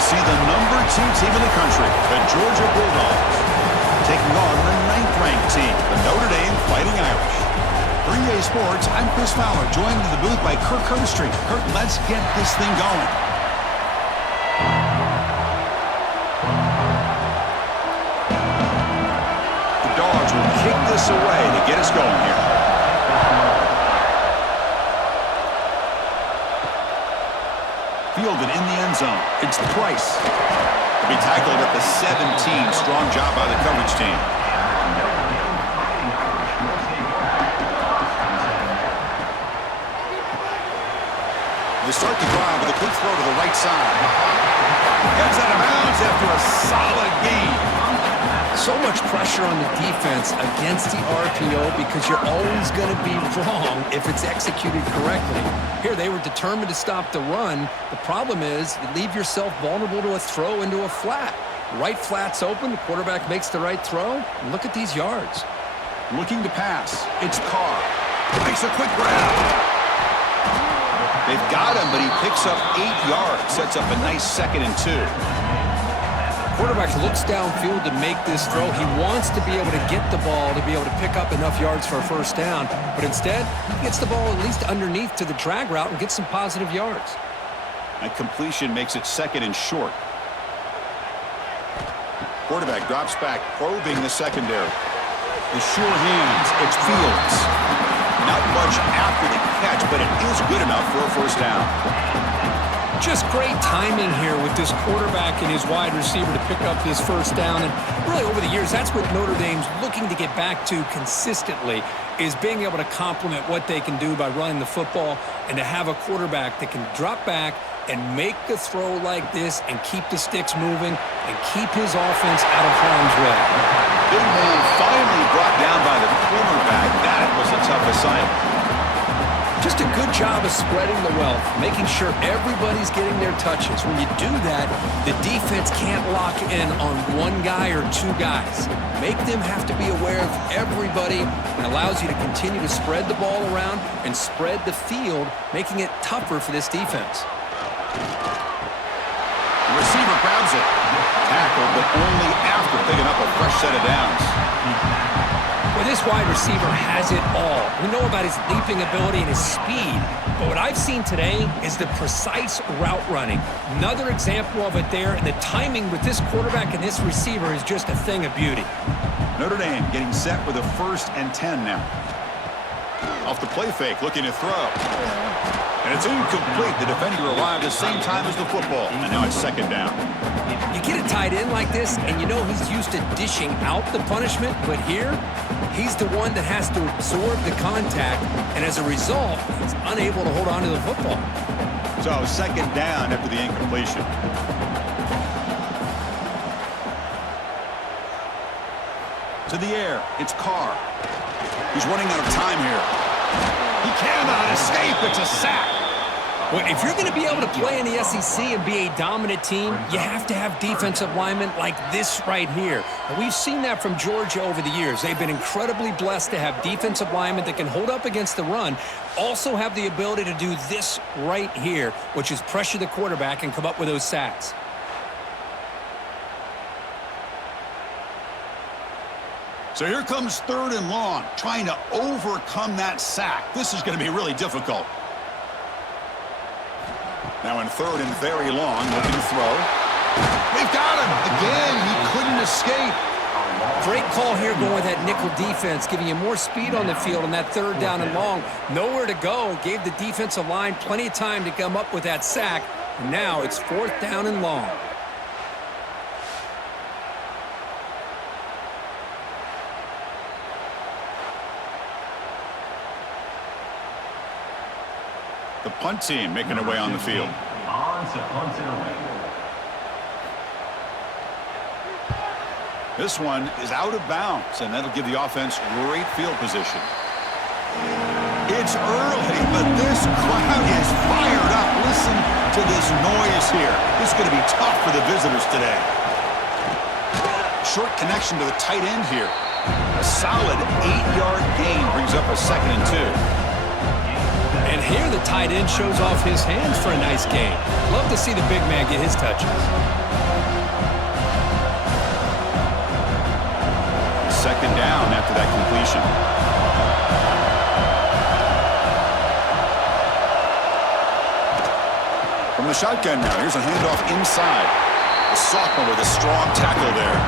We'll see the #2 team in the country, the Georgia Bulldogs, taking on the 9th-ranked team, the Notre Dame Fighting Irish. For EA Sports, I'm Chris Fowler, joined in the booth by Kirk Herbstreit. Kirk, let's get this thing going. The Dogs will kick this away to get us going here. Fielded in the end zone. It's Price. To be tackled at the 17. Strong job by the coverage team. They start the drive with a quick throw to the right side. Gets out of bounds after a solid gain. So much pressure on the defense against the RPO because you're always going to be wrong if it's executed correctly. Here, they were determined to stop the run. The problem is you leave yourself vulnerable to a throw into a flat. Right flat's open. The quarterback makes the right throw. Look at these yards. Looking to pass. It's Carr. Makes a quick grab. They've got him, but he picks up 8 yards. Sets up a nice 2nd and 2. Quarterback looks downfield to make this throw. He wants to be able to get the ball to be able to pick up enough yards for a first down. But instead, he gets the ball at least underneath to the drag route and gets some positive yards. That completion makes it 2nd and short. Quarterback drops back, probing the secondary. The sure hands, it's Fields. Not much after the catch, but it is good enough for a first down. Just great timing here with this quarterback and his wide receiver to pick up this first down. And really over the years, that's what Notre Dame's looking to get back to consistently, is being able to complement what they can do by running the football and to have a quarterback that can drop back and make the throw like this and keep the sticks moving and keep his offense out of harm's way. Big man finally brought down by the cornerback. That was a tough assignment. Just a good job of spreading the wealth, making sure everybody's getting their touches. When you do that, the defense can't lock in on one guy or 2 guys. Make them have to be aware of everybody, and allows you to continue to spread the ball around and spread the field, making it tougher for this defense. The receiver grabs it. Tackled, but only after picking up a fresh set of downs. Well, this wide receiver has it all. We know about his leaping ability and his speed, but what I've seen today is the precise route running. Another example of it there, and the timing with this quarterback and this receiver is just a thing of beauty. Notre Dame getting set with a 1st and 10 now. Off the play fake, looking to throw. And it's incomplete. The defender arrived at the same time as the football, and now it's 2nd down. You get a tight end like this, and you know he's used to dishing out the punishment, but here, he's the one that has to absorb the contact, and as a result, he's unable to hold on to the football. So 2nd down after the incompletion. To the air, it's Carr. He's running out of time here. He cannot escape. It's a sack. Well, if you're going to be able to play in the SEC and be a dominant team, you have to have defensive linemen like this right here. And we've seen that from Georgia over the years. They've been incredibly blessed to have defensive linemen that can hold up against the run, also have the ability to do this right here, which is pressure the quarterback and come up with those sacks. So here comes 3rd and long, trying to overcome that sack. This is going to be really difficult. Now in 3rd and very long, looking to throw. They've got him. Again, he couldn't escape. Great call here going with that nickel defense, giving you more speed on the field on that 3rd down and long. Nowhere to go. Gave the defensive line plenty of time to come up with that sack. And now it's 4th down and long. The punt team making their way on the field. This one is out of bounds, and that'll give the offense great field position. It's early, but this crowd is fired up. Listen to this noise here. This is going to be tough for the visitors today. Short connection to the tight end here. A solid 8-yard gain brings up a 2nd and 2. And And here the tight end shows off his hands for a nice gain. Love to see the big man get his touches. Second down after that completion. From the shotgun now, here's a handoff inside. The sophomore with a strong tackle there.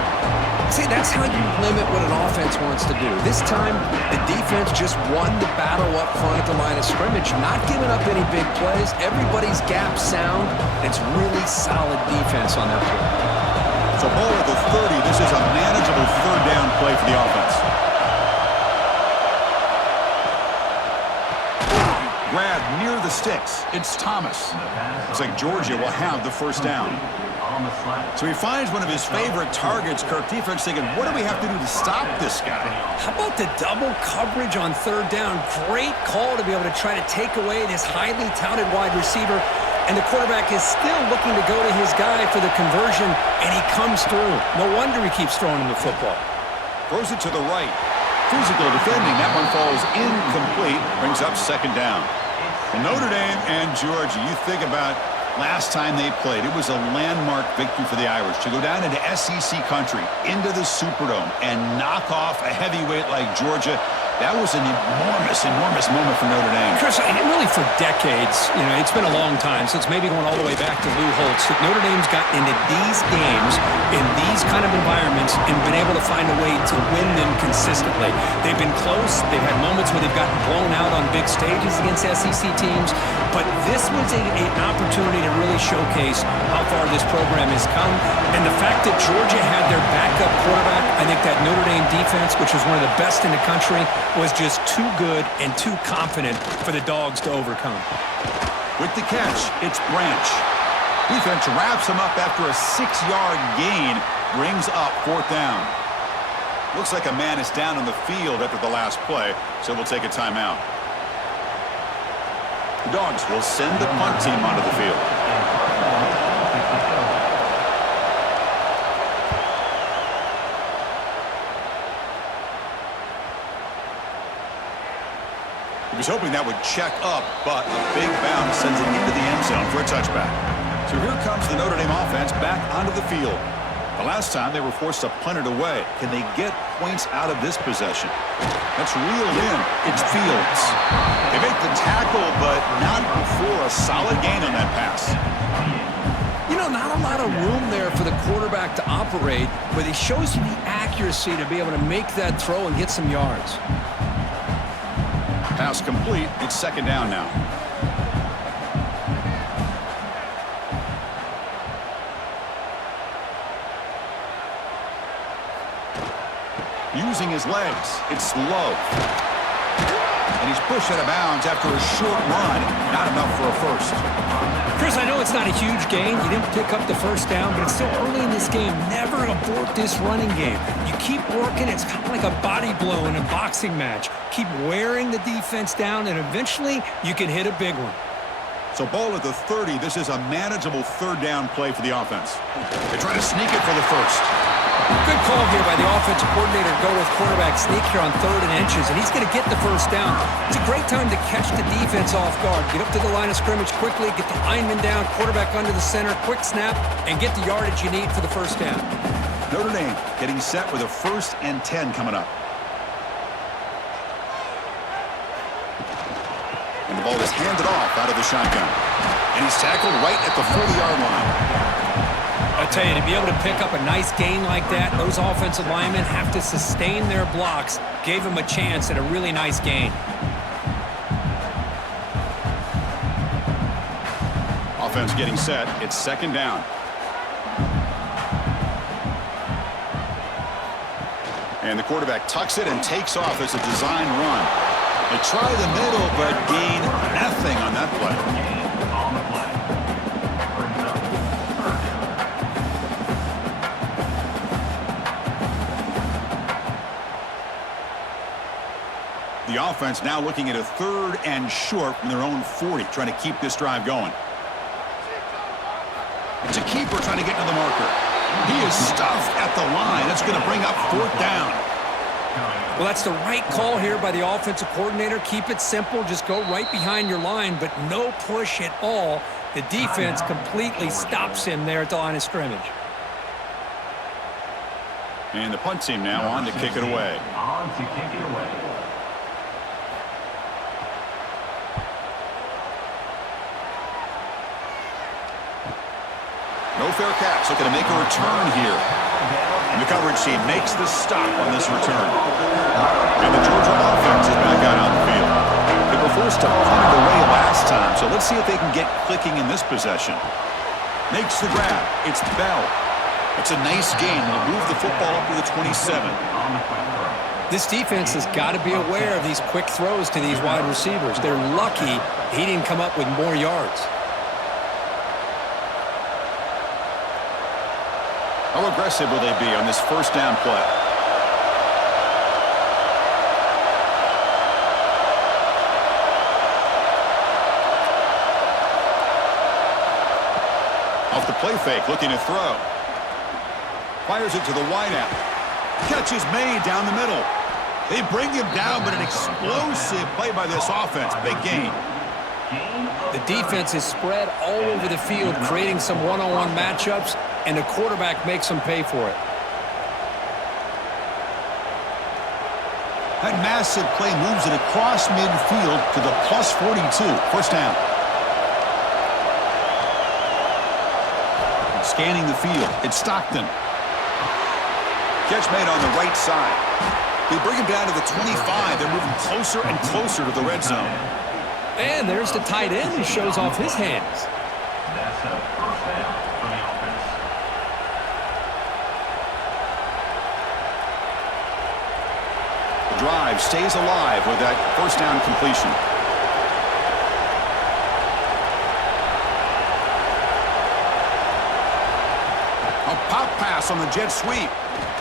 See, that's how you limit what an offense wants to do. This time, the defense just won the battle up front at the line of scrimmage, not giving up any big plays. Everybody's gap sound. It's really solid defense on that play. So ball at the 30. This is a manageable third down play for the offense. Grab near the sticks. It's Thomas. Looks like Georgia will have the first down. So he finds one of his favorite targets. Kirk, defense thinking, what do we have to do to stop this guy? How about the double coverage on third down? Great call to be able to try to take away this highly touted wide receiver. And the quarterback is still looking to go to his guy for the conversion, and he comes through. No wonder he keeps throwing him the football. Throws it to the right. Physical defending. That one falls incomplete. Brings up second down. Well, Notre Dame and Georgia, you think about last time they played, it was a landmark victory for the Irish to go down into SEC country, into the Superdome, and knock off a heavyweight like Georgia. That was an enormous, enormous moment for Notre Dame. Chris, really for decades, it's been a long time, so it's maybe going all the way back to Lou Holtz, that Notre Dame's gotten into these games, in these kind of environments, and been able to find a way to win them consistently. They've been close. They've had moments where they've gotten blown out on big stages against SEC teams, but this was an opportunity to really showcase how far this program has come. And the fact that Georgia had their backup quarterback, I think that Notre Dame defense, which was one of the best in the country, was just too good and too confident for the Dogs to overcome. With the catch, it's Branch. Defense wraps him up after a 6-yard gain, brings up fourth down. Looks like a man is down on the field after the last play, so we'll take a timeout. The Dogs will send the punt team onto the field. He was hoping that would check up, but a big bounce sends it into the end zone for a touchback. So here comes the Notre Dame offense back onto the field. The last time they were forced to punt it away. Can they get points out of this possession? That's reeled in. It's Fields. They make the tackle, but not before a solid gain on that pass. Not a lot of room there for the quarterback to operate, but he shows you the accuracy to be able to make that throw and get some yards. Pass complete. It's second down now. Using his legs. It's Love. And he's pushed out of bounds after a short run. Not enough for a first. Chris, I know it's not a huge gain. You didn't pick up the first down, but it's still early in this game. Never abort this running game. You keep working. It's kind of like a body blow in a boxing match. Keep wearing the defense down, and eventually you can hit a big one. So ball at the 30. This is a manageable third down play for the offense. They try to sneak it for the first. Good call here by the offensive coordinator to go with quarterback sneak here on 3rd and inches, and he's going to get the first down. It's a great time to catch the defense off guard. Get up to the line of scrimmage quickly, get the lineman down, quarterback under the center, quick snap, and get the yardage you need for the first down. Notre Dame getting set with a 1st and 10 coming up. And the ball is handed off out of the shotgun. And he's tackled right at the 40-yard line. I tell you, to be able to pick up a nice gain like that, those offensive linemen have to sustain their blocks. Gave him a chance at a really nice gain. Offense getting set. It's second down. And the quarterback tucks it and takes off as a design run. They try the middle, but gain nothing on that play. The offense now looking at a 3rd and short from their own 40, trying to keep this drive going. It's a keeper trying to get to the marker. He is stuffed at the line. That's going to bring up 4th down. Well, that's the right call here by the offensive coordinator. Keep it simple. Just go right behind your line, but no push at all. The defense completely stops him there at the line of scrimmage. And the punt team now on to kick it away. No fair catch. Looking to make a return here. And the coverage team makes the stop on this return. And the Georgia offense is back out on the field. They were forced to punt it away last time, so let's see if they can get clicking in this possession. Makes the grab. It's Bell. It's a nice gain. They'll move the football up to the 27. This defense has got to be aware of these quick throws to these wide receivers. They're lucky he didn't come up with more yards. How aggressive will they be on this first down play? Off the play fake, looking to throw. Fires it to the wideout. Catch is made down the middle. They bring him down, but an explosive play by this offense. Big gain. The defense is spread all over the field, creating some one-on-one matchups, and the quarterback makes them pay for it. That massive play moves it across midfield to the plus 42. First down. Scanning the field. It's Stockton. Catch made on the right side. They bring him down to the 25. They're moving closer and closer to the red zone. And there's the tight end who shows off his hands. That's a first down for the offense. The drive stays alive with that first down completion. A pop pass on the jet sweep.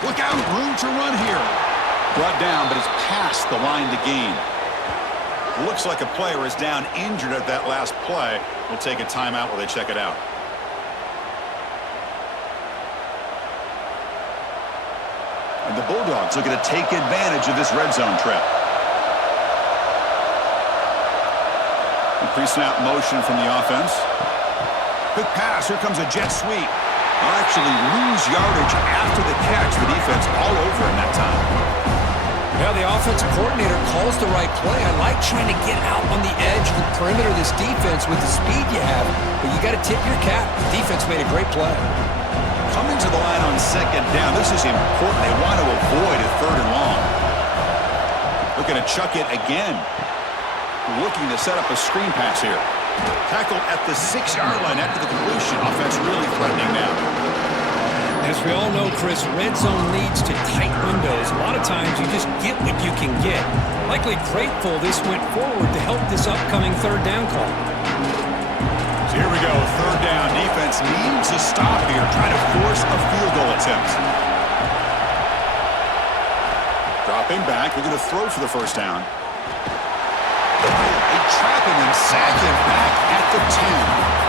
Look out, room to run here. Brought down, but it's past the line to gain. Looks like a player is down injured at that last play. We'll take a timeout while they check it out. And the Bulldogs looking to take advantage of this red zone trip. Pre-snap motion from the offense. Quick pass. Here comes a jet sweep. They'll actually lose yardage after the catch. The defense all over him that time. Yeah, the offensive coordinator calls the right play. I like trying to get out on the edge of the perimeter of this defense with the speed you have, but you got to tip your cap. The defense made a great play. Coming to the line on second down. This is important. They want to avoid a third and long. Looking to chuck it again. Looking to set up a screen pass here. Tackled at the 6-yard line after the completion. Offense really threatening now. As we all know, Chris, red zone leads to tight windows. A lot of times you just get what you can get. Likely grateful this went forward to help this upcoming third down call. So here we go. Third down. Defense needs a stop here. Trying to force a field goal attempt. Dropping back. We're going to throw for the first down. They trap him and sack him back at the 10.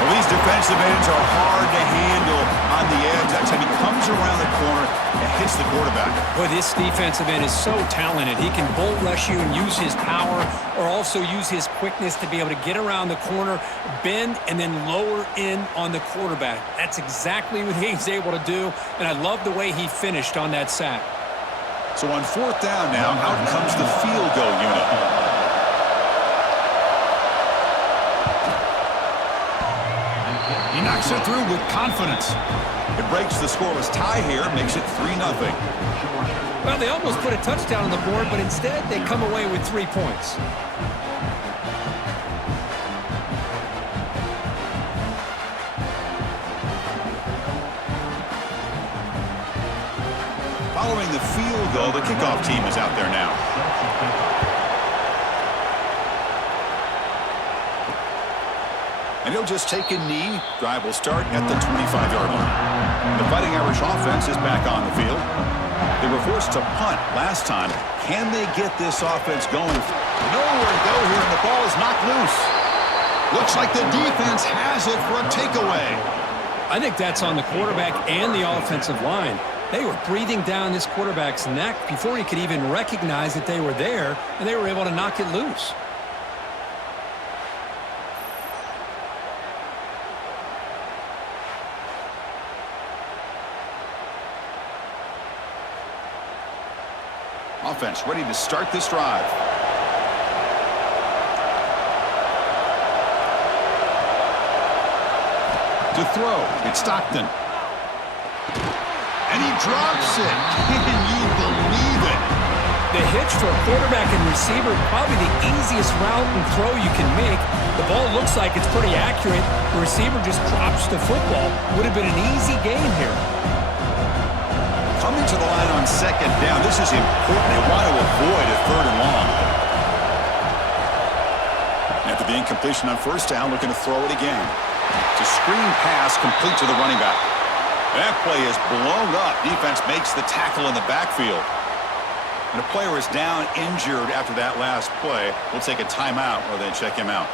Well, these defensive ends are hard to handle on the edge. That time he comes around the corner and hits the quarterback. Boy, this defensive end is so talented. He can bull rush you and use his power, or also use his quickness to be able to get around the corner, bend, and then lower in on the quarterback. That's exactly what he's able to do, and I love the way he finished on that sack. So on fourth down now, out comes the field goal unit. He knocks it through with confidence. It breaks the scoreless tie here, makes it 3-0. Well, they almost put a touchdown on the board, but instead they come away with 3 points. Following the field goal, the kickoff team is out there now. And he'll just take a knee. Drive will start at the 25-yard line. The Fighting Irish offense is back on the field. They were forced to punt last time. Can they get this offense going? Nowhere to go here, and the ball is knocked loose. Looks like the defense has it for a takeaway. I think that's on the quarterback and the offensive line. They were breathing down this quarterback's neck before he could even recognize that they were there, and they were able to knock it loose. Offense ready to start this drive. To throw, it's Stockton. And he drops it. Can you believe it? The hitch for a quarterback and receiver, probably the easiest route and throw you can make. The ball looks like it's pretty accurate. The receiver just drops the football. Would have been an easy game here. Coming to the line on second down, this is important. They want to avoid a 3rd and long. After the incompletion on first down, looking to throw it again. It's a screen pass complete to the running back. That play is blown up. Defense makes the tackle in the backfield. And a player is down injured after that last play. We'll take a timeout or then check him out.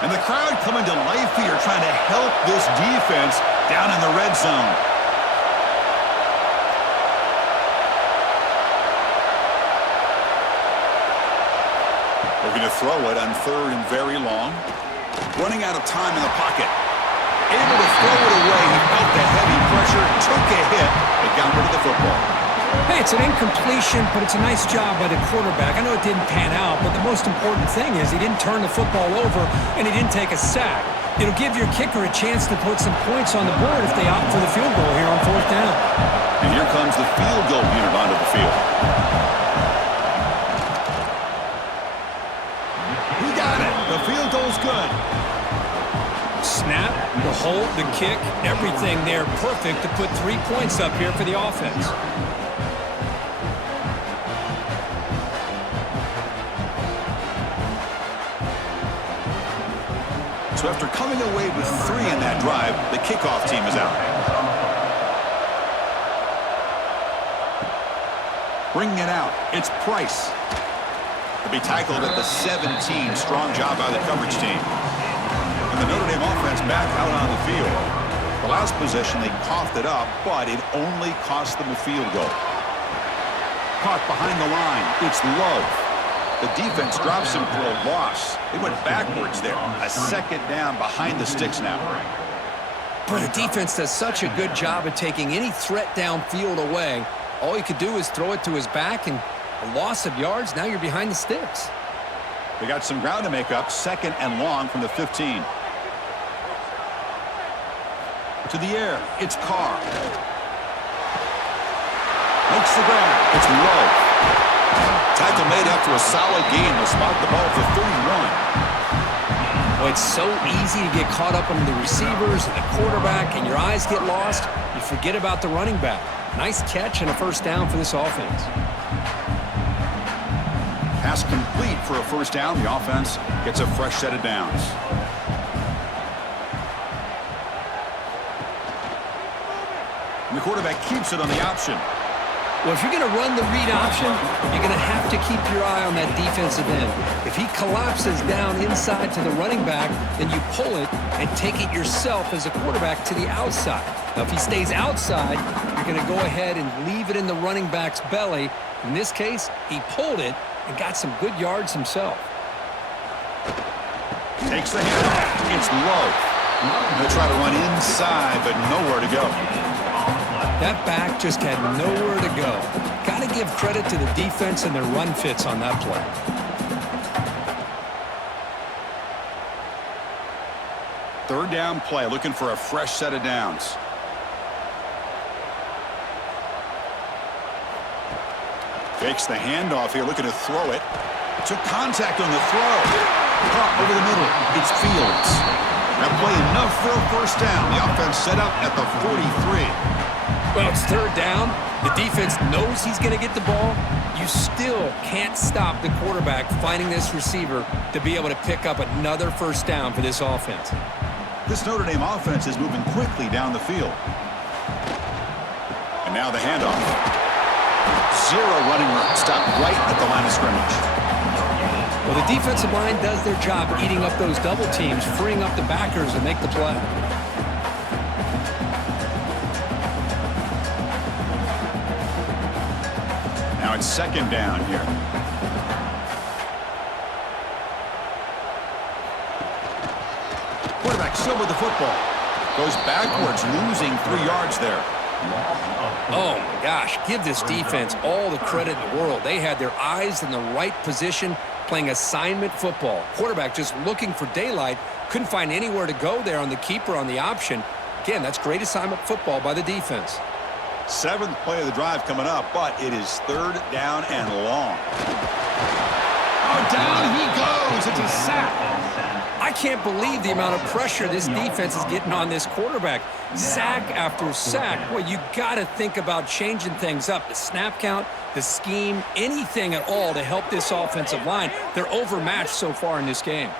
And the crowd coming to life here trying to help this defense down in the red zone. Looking to throw it on 3rd and very long. Running out of time in the pocket. Able to throw it away. He felt the heavy pressure, took a hit, and got rid of the football. Hey, it's an incompletion, but it's a nice job by the quarterback. I know it didn't pan out, but the most important thing is he didn't turn the football over, and he didn't take a sack. It'll give your kicker a chance to put some points on the board if they opt for the field goal here on 4th down. And here comes the field goal unit onto the field. He got it. The field goal's good. Snap, the hold, the kick, everything there perfect to put 3 points up here for the offense. So after coming away with 3 in that drive, the kickoff team is out. Bringing it out, it's Price. To be tackled at the 17. Strong job by the coverage team. And the Notre Dame offense back out on the field. The last possession, they coughed it up, but it only cost them a field goal. Caught behind the line, it's Love. The defense drops him for a loss. They went backwards there. A 2nd down behind the sticks now. But the defense does such a good job of taking any threat downfield away. All you could do is throw it to his back, and a loss of yards, now you're behind the sticks. They got some ground to make up. 2nd and long from the 15. To the air, it's Carr. Makes the grab, it's Love. Tackle made after a solid gain. They'll spot the ball for 31. Well, it's so easy to get caught up on the receivers and the quarterback, and your eyes get lost. You forget about the running back. Nice catch and a 1st down for this offense. Pass complete for a 1st down. The offense gets a fresh set of downs. And the quarterback keeps it on the option. Well, if you're going to run the read option, you're going to have to keep your eye on that defensive end. If he collapses down inside to the running back, then you pull it and take it yourself as a quarterback to the outside. Now, if he stays outside, you're going to go ahead and leave it in the running back's belly. In this case, he pulled it and got some good yards himself. Takes the handoff. It's Love. They'll try to run inside, but nowhere to go. That back just had nowhere to go. Got to give credit to the defense and their run fits on that play. Third down play, looking for a fresh set of downs. Fakes the handoff here, looking to throw it. Took contact on the throw. Caught over the middle. It's Fields. That play enough for a 1st down. The offense set up at the 43. Well, it's 3rd down. The defense knows he's going to get the ball. You still can't stop the quarterback finding this receiver to be able to pick up another 1st down for this offense. This Notre Dame offense is moving quickly down the field. And now the handoff. 0 running room. Stopped right at the line of scrimmage. Well, the defensive line does their job eating up those double teams, freeing up the backers to make the play. it's second down here. Quarterback still with the football. Goes backwards, losing 3 yards there. Oh, my gosh. Give this defense all the credit in the world. They had their eyes in the right position, playing assignment football. Quarterback just looking for daylight. Couldn't find anywhere to go there on the keeper on the option. Again, that's great assignment football by the defense. 7th play of the drive coming up, but it is 3rd down and long. Oh, down he goes. It's a sack. I can't believe the amount of pressure this defense is getting on this quarterback. Sack after sack. Well, you got to think about changing things up. The snap count, the scheme, anything at all to help this offensive line. They're overmatched so far in this game.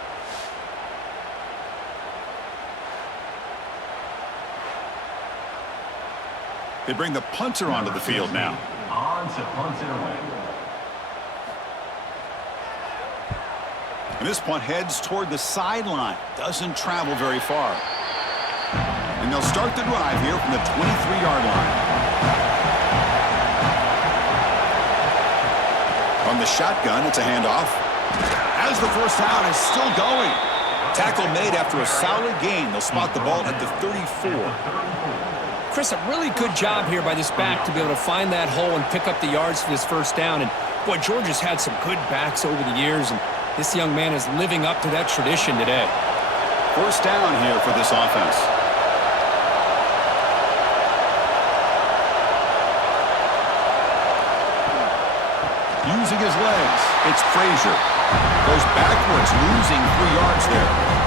They bring the punter onto the field now. On to punt it away. And this punt heads toward the sideline. Doesn't travel very far. And they'll start the drive here from the 23-yard line. From the shotgun, it's a handoff. As the first down is still going. Tackle made after a solid gain. They'll spot the ball at the 34. Chris, a really good job here by this back to be able to find that hole and pick up the yards for this first down. And, boy, Georgia's had some good backs over the years, and this young man is living up to that tradition today. First down here for this offense. Using his legs, it's Frazier. Goes backwards, losing 3 yards there.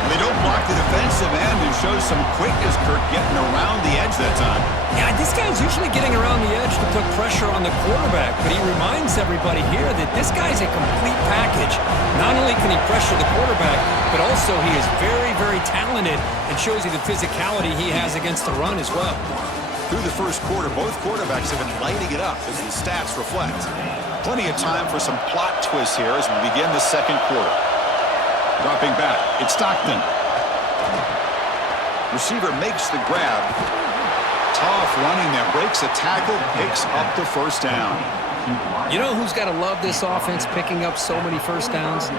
And they don't block the defensive end and shows some quickness, Kirk, getting around the edge that time. Yeah, this guy's usually getting around the edge to put pressure on the quarterback, but he reminds everybody here that this guy's a complete package. Not only can he pressure the quarterback, but also he is very, very talented and shows you the physicality he has against the run as well. Through the first quarter, both quarterbacks have been lighting it up as the stats reflect. Plenty of time for some plot twists here as we begin the second quarter. Dropping back, it's Stockton. Receiver makes the grab. Tough running there, breaks a tackle, picks up the first down. You know who's got to love this offense picking up so many first downs?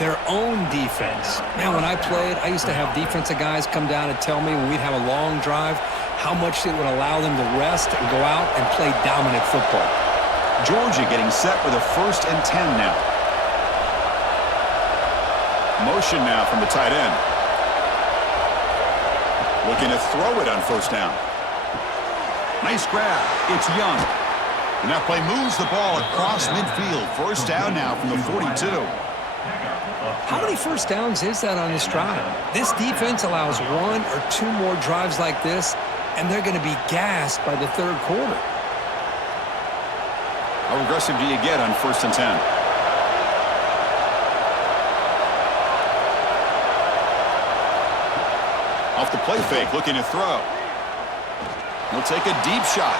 Their own defense. Man, when I played, I used to have defensive guys come down and tell me when we'd have a long drive how much it would allow them to rest and go out and play dominant football. Georgia getting set with a 1st and 10 now. Motion now from the tight end. Looking to throw it on first down. Nice grab. It's Young. And that play moves the ball across midfield. First down now from the 42. How many first downs is that on this drive? This defense allows 1 or 2 more drives like this, and they're going to be gassed by the third quarter. How aggressive do you get on 1st and 10? Off the play fake, looking to throw. He'll take a deep shot.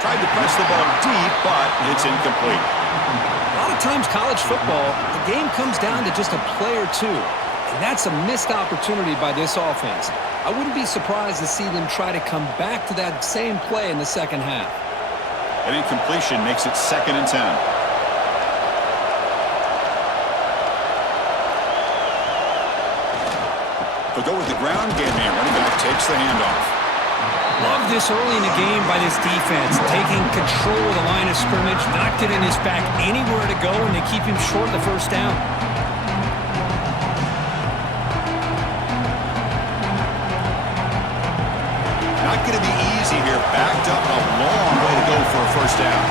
Tried to press the ball deep, but it's incomplete. A lot of times college football, the game comes down to just a play or two, and that's a missed opportunity by this offense. I wouldn't be surprised to see them try to come back to that same play in the second half. An incompletion makes it 2nd and 10. They'll go with the ground game here. Running back takes the handoff. Love this early in the game by this defense, taking control of the line of scrimmage, not giving his back anywhere to go, and they keep him short of the first down. Not going to be easy here. Backed up a long way to go for a first down.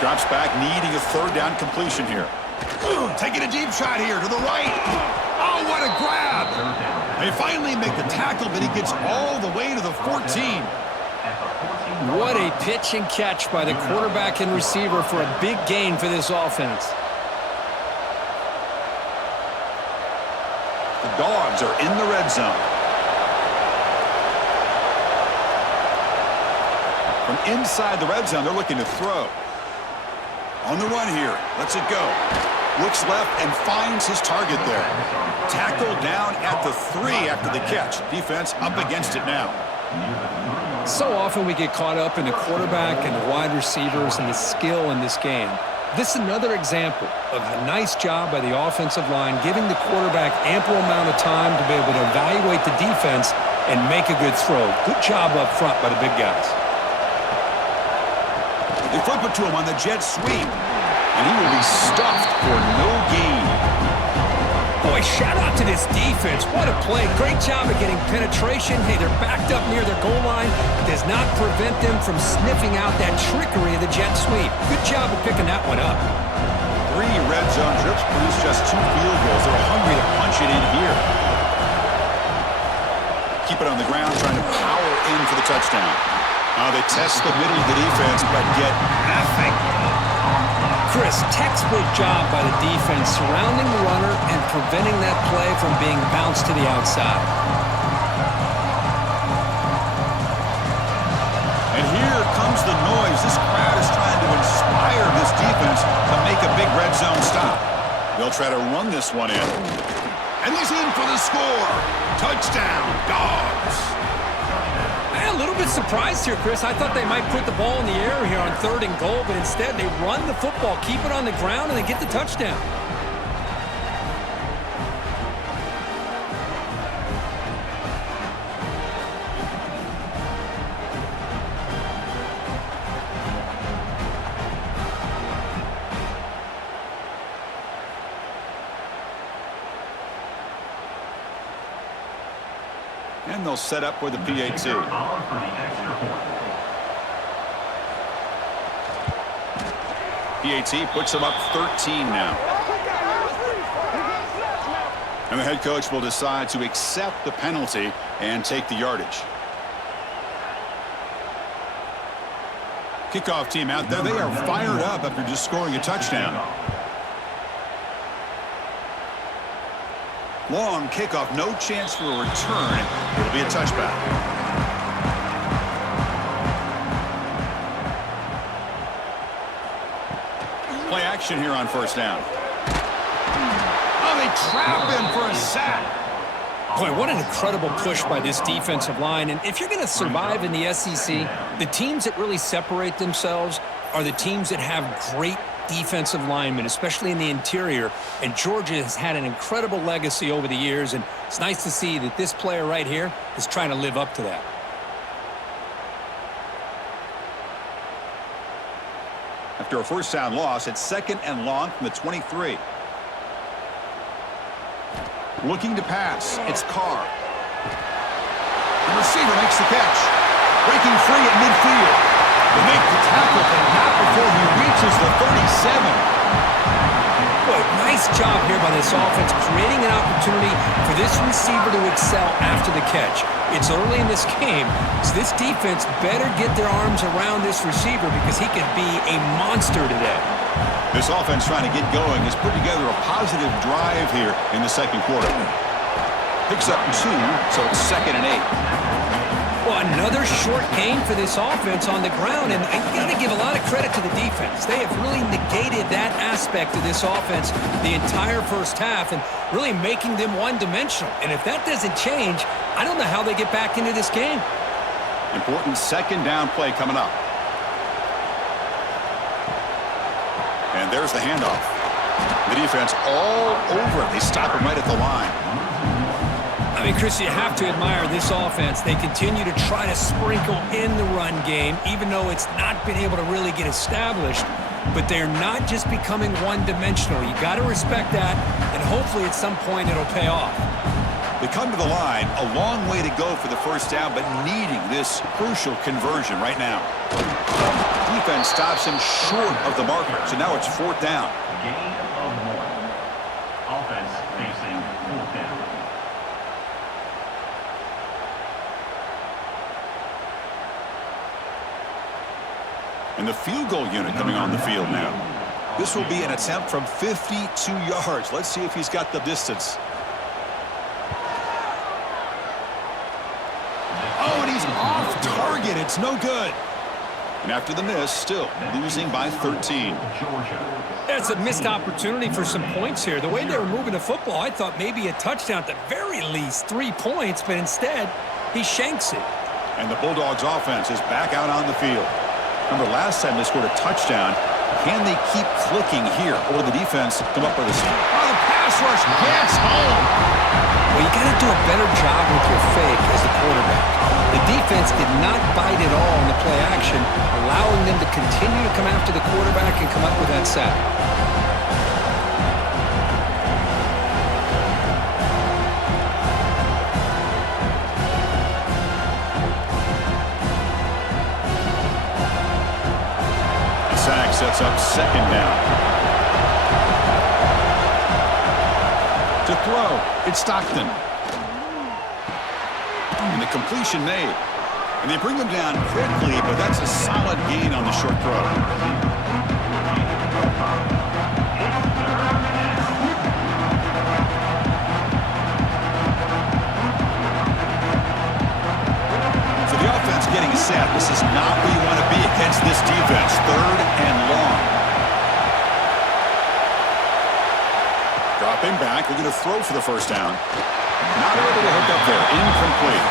Drops back, needing a 3rd down completion here. Taking a deep shot here to the right. Oh, what a grab. They finally make the tackle, but he gets all the way to the 14. What a pitch and catch by the quarterback and receiver for a big gain for this offense. The Dogs are in the red zone. From inside the red zone, they're looking to throw. On the run here. Lets it go. Looks left and finds his target there. Tackle down at the 3 after the catch. Defense up against it now. So often we get caught up in the quarterback and the wide receivers and the skill in this game. This is another example of a nice job by the offensive line, giving the quarterback ample amount of time to be able to evaluate the defense and make a good throw. Good job up front by the big guys. They flip it to him on the jet sweep, and he will be stuffed for no gain. Boy, shout out to this defense. What a play. Great job of getting penetration. Hey, they're backed up near their goal line. It does not prevent them from sniffing out that trickery of the jet sweep. Good job of picking that one up. 3 red zone trips produce just 2 field goals. They're hungry to punch it in here. Keep it on the ground, trying to power in for the touchdown. Now they test the middle of the defense, but get nothing. Chris, textbook job by the defense surrounding the runner and preventing that play from being bounced to the outside. And here comes the noise. This crowd is trying to inspire this defense to make a big red zone stop. They'll try to run this one in. And he's in for the score. Touchdown, Dogs. A little bit surprised here, Chris. I thought they might put the ball in the air here on 3rd and goal, but instead they run the football, keep it on the ground, and they get the touchdown. And they'll set up with the PAT. PAT puts them up 13 now. And the head coach will decide to accept the penalty and take the yardage. Kickoff team out there. They are fired up after just scoring a touchdown. Long kickoff, no chance for a return. It'll be a touchback. Play action here on 1st down. Oh, they trap him for a sack. Boy, what an incredible push by this defensive line. And if you're going to survive in the SEC, the teams that really separate themselves are the teams that have great defensive linemen, especially in the interior. And Georgia has had an incredible legacy over the years, and it's nice to see that this player right here is trying to live up to that. After a 1st down loss, it's 2nd and long from the 23. Looking to pass, it's Carr. The receiver makes the catch. Breaking free at midfield. They make the tackle, but not before he reaches the 37. Boy, nice job here by this offense, creating an opportunity for this receiver to excel after the catch. It's early in this game, so this defense better get their arms around this receiver because he could be a monster today. This offense trying to get going has put together a positive drive here in the 2nd quarter. Picks up 2, so it's 2nd and 8. Well, another short gain for this offense on the ground, and you got to give a lot of credit to the defense. They have really negated that aspect of this offense the entire 1st half and really making them one-dimensional. And if that doesn't change, I don't know how they get back into this game. Important 2nd down play coming up. And there's the handoff. The defense all over it. They stop him right at the line. I mean, Chris, you have to admire this offense. They continue to try to sprinkle in the run game, even though it's not been able to really get established. But they're not just becoming one-dimensional. You got to respect that, and hopefully at some point it'll pay off. They come to the line, a long way to go for the 1st down, but needing this crucial conversion right now. Defense stops him short of the marker, so now it's 4th down. Gain of 1. Offense facing 4th down. And the field goal unit coming on the field now. This will be an attempt from 52 yards. Let's see if he's got the distance. Oh, and he's off target. It's no good. And after the miss, still losing by 13. That's a missed opportunity for some points here. The way they were moving the football, I thought maybe a touchdown at the very least, 3 points, but instead he shanks it. And the Bulldogs offense is back out on the field. Remember, last time they scored a touchdown. Can they keep clicking here? Or will the defense come up with a... Oh, the pass rush gets home! Well, you got to do a better job with your fake as the quarterback. The defense did not bite at all in the play action, allowing them to continue to come after the quarterback and come up with that sack. Sack sets up second down. To throw, it's Stockton. And the completion made. And they bring them down quickly, but that's a solid gain on the short throw. So the offense getting set. This is not where you want to be against this defense. Third and long. Dropping back, looking to throw for the first down. Not able to hook up there. Incomplete.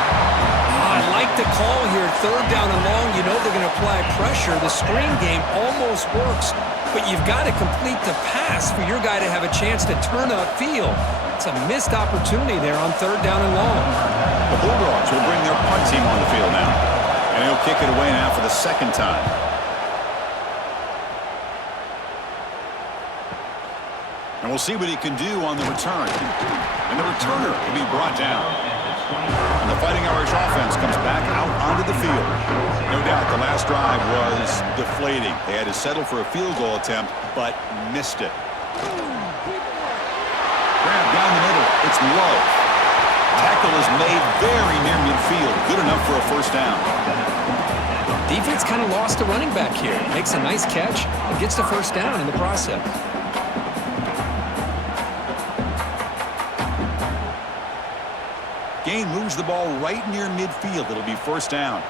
I like the call here. Third down and long. You know they're going to apply pressure. The screen game almost works, but you've got to complete the pass for your guy to have a chance to turn upfield. It's a missed opportunity there on third down and long. The Bulldogs will bring their punt team on the field now. And he'll kick it away now for the second time. And we'll see what he can do on the return. And the returner will be brought down. And the Fighting Irish offense comes back out onto the field. No doubt the last drive was deflating. They had to settle for a field goal attempt, but missed it. Grab down the middle. It's low. Tackle is made very near midfield. Good enough for a first down. Defense kind of lost a running back here. Makes a nice catch and gets the first down in the process. Gain moves the ball right near midfield. It'll be first down.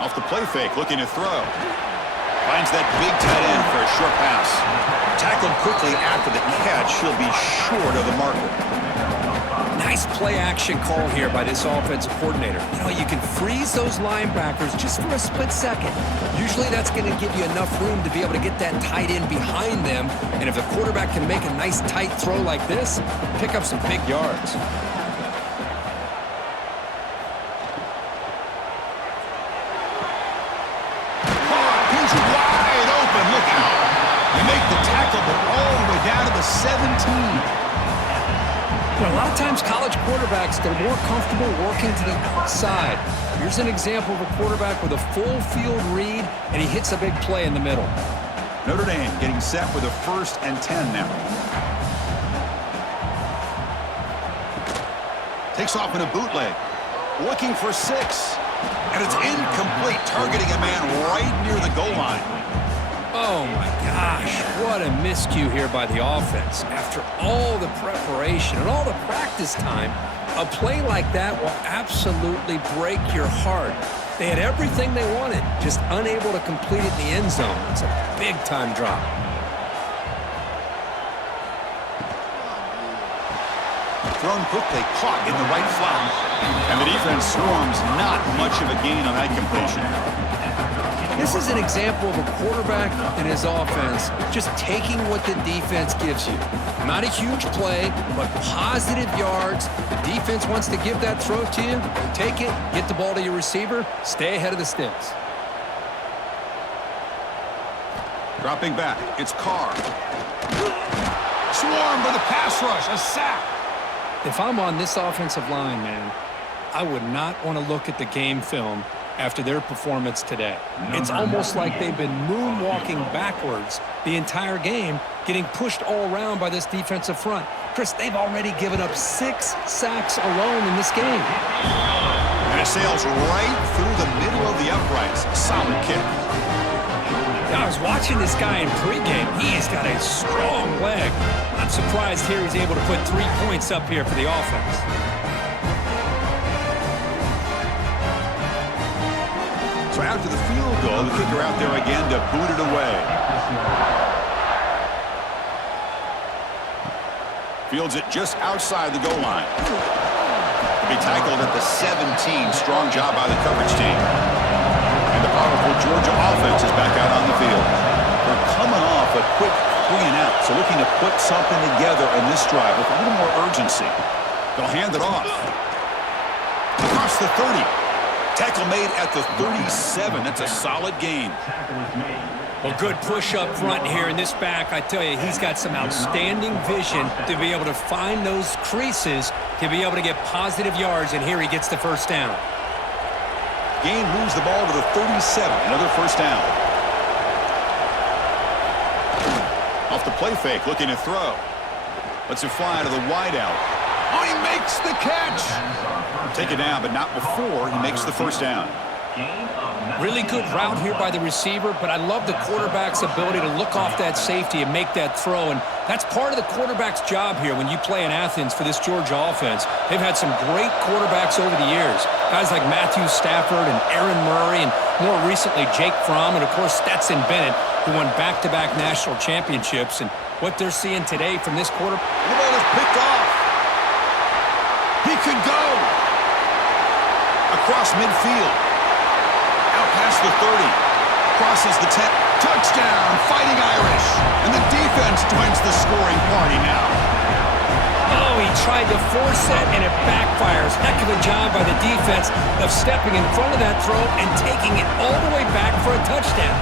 Off the play fake, looking to throw. Finds that big tight end for a short pass. Tackled quickly after the catch. He'll be short of the marker. Nice play action call here by this offensive coordinator. You know, you can freeze those linebackers just for a split second. Usually that's going to give you enough room to be able to get that tight end behind them. And if the quarterback can make a nice tight throw like this, pick up some big yards. He's wide open. Look out. They make the tackle, but all the way down to the 17. You know, a lot of times college quarterbacks, they're more comfortable working to the outside. Here's an example of a quarterback with a full field read, and he hits a big play in the middle. Notre Dame getting set with a 1st and 10 now. Takes off in a bootleg. Looking for 6. And it's incomplete, targeting a man right near the goal line. Oh, my gosh. What a miscue here by the offense. After all the preparation and all the practice time, a play like that will absolutely break your heart. They had everything they wanted, just unable to complete it in the end zone. It's a big-time drop. Thrown quickly, caught in the right flat. And the defense swarms, not much of a gain on that completion. This is an example of a quarterback and his offense just taking what the defense gives you. Not a huge play, but positive yards. The defense wants to give that throw to you. You take it, get the ball to your receiver, stay ahead of the sticks. Dropping back, it's Carr. Swarmed by the pass rush, a sack. If I'm on this offensive line, man, I would not want to look at the game film after their performance today. It's almost like they've been moonwalking backwards the entire game, getting pushed all around by this defensive front. Chris, they've already given up 6 sacks alone in this game. And it sails right through the middle of the uprights. Solid kick. I was watching this guy in pregame. He has got a strong leg. I'm surprised here he's able to put 3 points up here for the offense. So after the field goal, the kicker out there again to boot it away. Fields it just outside the goal line. Be tackled at the 17. Strong job by the coverage team. And the powerful Georgia offense is back out on the field. They're coming off a quick 3 and out, so looking to put something together in this drive with a little more urgency. They'll hand it off. Across the 30. Tackle made at the 37. That's a solid gain. Well, good push up front here in this back. I tell you, he's got some outstanding vision to be able to find those creases, to be able to get positive yards, and here he gets the first down. Gain moves the ball to the 37. Another first down. Off the play fake, looking to throw. Lets it fly to the wideout. Oh, he makes the catch. Take it down, but not before he makes the first down. Really good route here by the receiver, but I love the quarterback's ability to look off that safety and make that throw, and that's part of the quarterback's job here when you play in Athens for this Georgia offense. They've had some great quarterbacks over the years, guys like Matthew Stafford and Aaron Murray, and more recently Jake Fromm, and of course Stetson Bennett, who won back-to-back national championships. And what they're seeing today from this quarterback. The ball is picked off. He could go across midfield. Out past the 30. Crosses the 10. Touchdown, Fighting Irish. And the defense joins the scoring party now. Oh, he tried to force it, and it backfires. Heck of a job by the defense of stepping in front of that throw and taking it all the way back for a touchdown.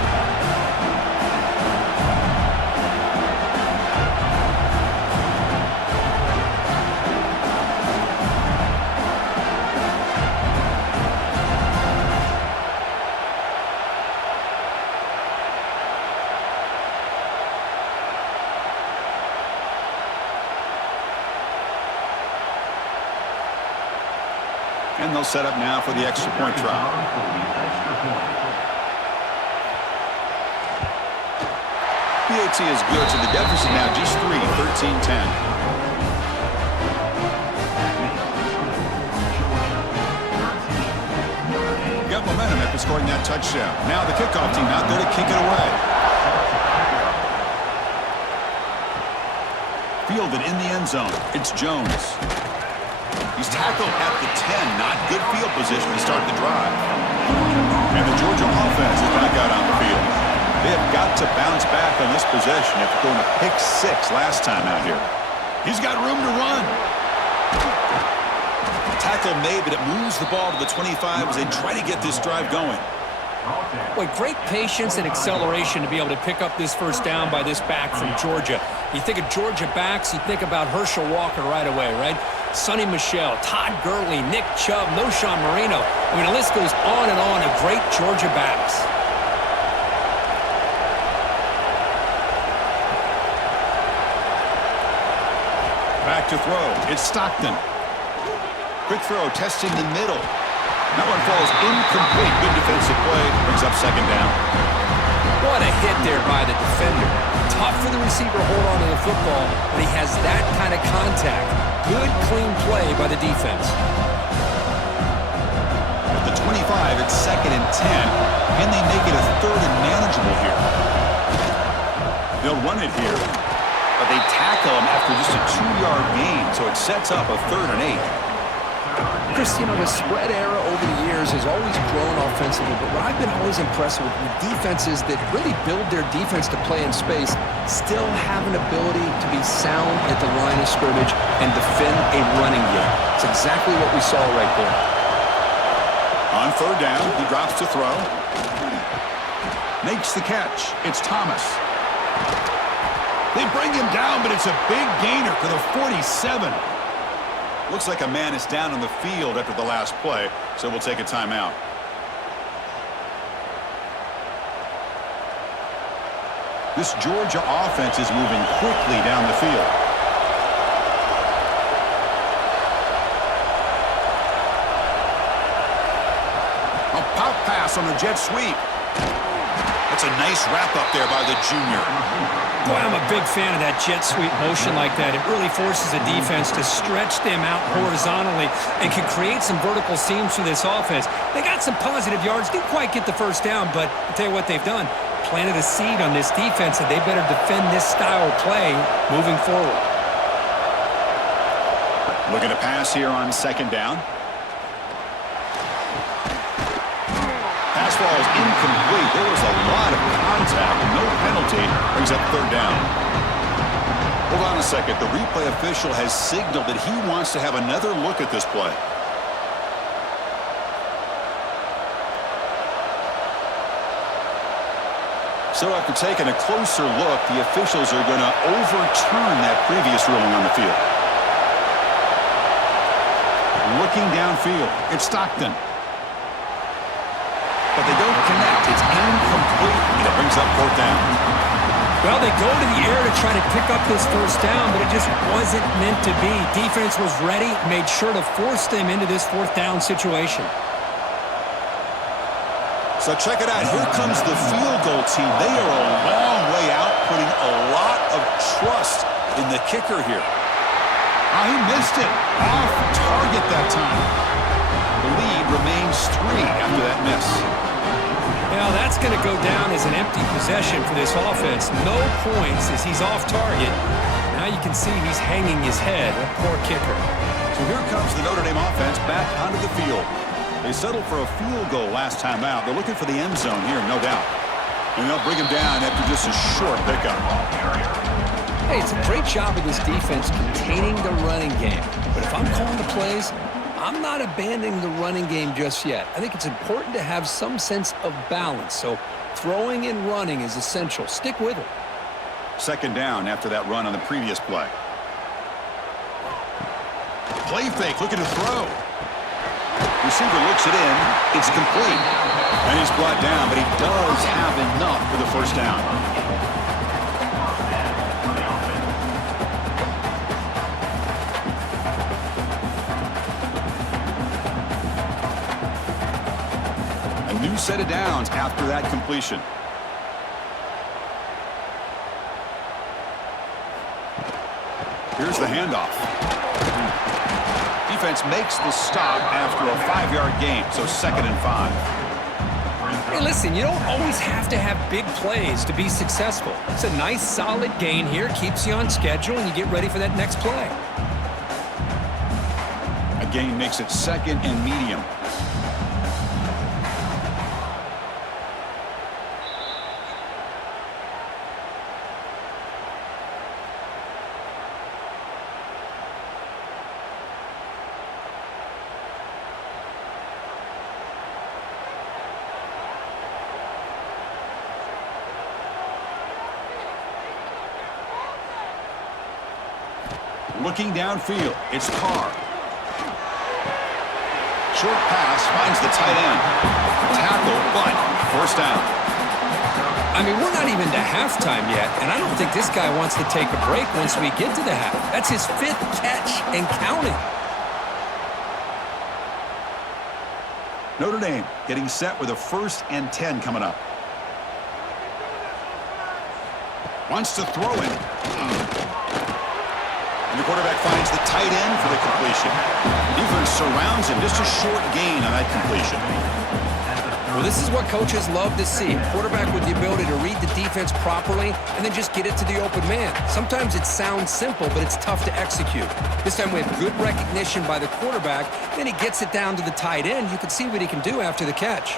And they'll set up now for the extra point try. PAT is good, so the deficit now just 3, 13-10. Got momentum after scoring that touchdown. Now the kickoff team out there to kick it away. Fielded in the end zone. It's Jones. He's tackled at the 10. Not good field position to start the drive. And the Georgia offense is back out on the field. They have got to bounce back on this possession after throwing a pick 6 last time out here. He's got room to run. Tackle made, but it moves the ball to the 25 as they try to get this drive going. Boy, great patience and acceleration to be able to pick up this first down by this back from Georgia. You think of Georgia backs, you think about Herschel Walker right away, right? Sonny Michel, Todd Gurley, Nick Chubb, Noshawn Marino. I mean, the list goes on and on of great Georgia backs. Back to throw. It's Stockton. Quick throw, testing the middle. That one falls incomplete. Good defensive play. Brings up second down. What a hit there by the defender. Tough for the receiver to hold on to the football, but he has that kind of contact. Good, clean play by the defense. At the 25, it's 2nd and 10. Can they make it a 3rd and manageable here? They'll run it here, but they tackle him after just a 2-yard gain, so it sets up a 3rd and 8. Chris, you know, the spread era over the years has always grown offensively, but what I've been always impressed with defenses that really build their defense to play in space still have an ability to be sound at the line of scrimmage and defend a running game. It's exactly what we saw right there. On 3rd down, he drops to throw. Makes the catch. It's Thomas. They bring him down, but it's a big gainer to the 47. Looks like a man is down on the field after the last play, so we'll take a timeout. This Georgia offense is moving quickly down the field. A pop pass on the jet sweep. That's a nice wrap up there by the junior. Boy, I'm a big fan of that jet sweep motion like that. It really forces a defense to stretch them out horizontally and can create some vertical seams for this offense. They got some positive yards, didn't quite get the first down, but I'll tell you what they've done. Planted a seed on this defense, and they better defend this style of play moving forward. Looking to pass here on 2nd down. falls incomplete. There was a lot of contact. No penalty. Brings up third down. Hold on a second. The replay official has signaled that he wants to have another look at this play. So after taking a closer look, the officials are going to overturn that previous ruling on the field. Looking downfield, it's Stockton. But they don't connect. It's incomplete, and it brings up fourth down. Well, they go to the air to try to pick up this first down, but it just wasn't meant to be. Defense was ready, made sure to force them into this fourth down situation. So check it out. Here comes the field goal team. They are a long way out, putting a lot of trust in the kicker here. Oh, he missed it. Off target that time. The lead remains 3 after that miss. Well, that's going to go down as an empty possession for this offense. No points as he's off target. Now you can see he's hanging his head. A poor kicker. So here comes the Notre Dame offense back onto the field. They settled for a field goal last time out. They're looking for the end zone here, no doubt. And they'll bring him down after just a short pickup. Hey, it's a great job of this defense containing the running game. But if I'm calling the plays, I'm not abandoning the running game just yet. I think it's important to have some sense of balance. So throwing and running is essential. Stick with it. Second down after that run on the previous play. Play fake, looking to throw. Receiver looks it in. It's complete. And he's brought down, but he does have enough for the first down. A new set of downs after that completion. Here's the handoff. Defense makes the stop after a 5-yard gain, so 2nd and 5. Hey, listen, you don't always have to have big plays to be successful. It's a nice, solid gain here, keeps you on schedule, and you get ready for that next play. A gain makes it 2nd and medium. Looking downfield, it's Carr. Short pass finds the tight end. Tackle, but first down. I mean, we're not even to halftime yet, and I don't think this guy wants to take a break once we get to the half. That's his 5th catch and counting. Notre Dame getting set with a 1st and 10 coming up. Wants to throw it. And the quarterback finds the tight end for the completion. Defense surrounds him. Just a short gain on that completion. Well, this is what coaches love to see. A quarterback with the ability to read the defense properly and then just get it to the open man. Sometimes it sounds simple, but it's tough to execute. This time we have good recognition by the quarterback. Then he gets it down to the tight end. You can see what he can do after the catch.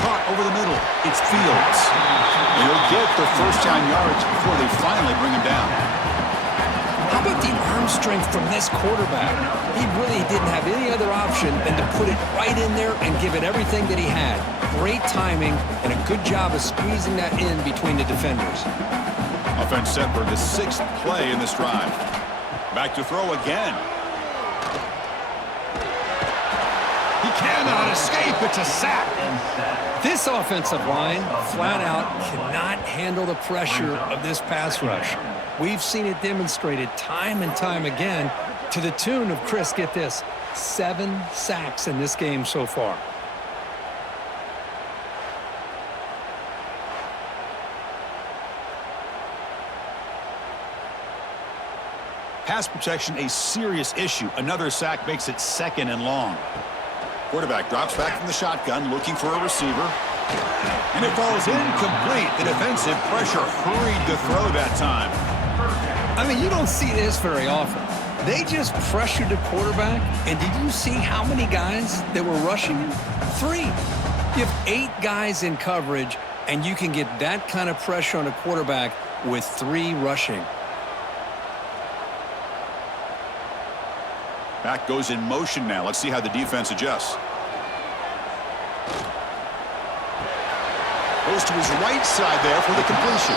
Caught over the middle. It's Fields. And he'll get the first-down yards before they finally bring him down. How about the arm strength from this quarterback? He really didn't have any other option than to put it right in there and give it everything that he had. Great timing and a good job of squeezing that in between the defenders. Offense set for the 6th play in this drive. Back to throw again. He cannot escape. It's a sack. This offensive line, flat out, cannot handle the pressure of this pass rush. We've seen it demonstrated time and time again to the tune of, Chris, get this, 7 sacks in this game so far. Pass protection, a serious issue. Another sack makes it 2nd and long. Quarterback drops back from the shotgun, looking for a receiver. And it falls incomplete. The defensive pressure hurried to throw that time. I mean, you don't see this very often. They just pressured the quarterback, and did you see how many guys that were rushing him? 3. You have 8 guys in coverage, and you can get that kind of pressure on a quarterback with 3 rushing. Back goes in motion now. Let's see how the defense adjusts. Goes to his right side there for the completion.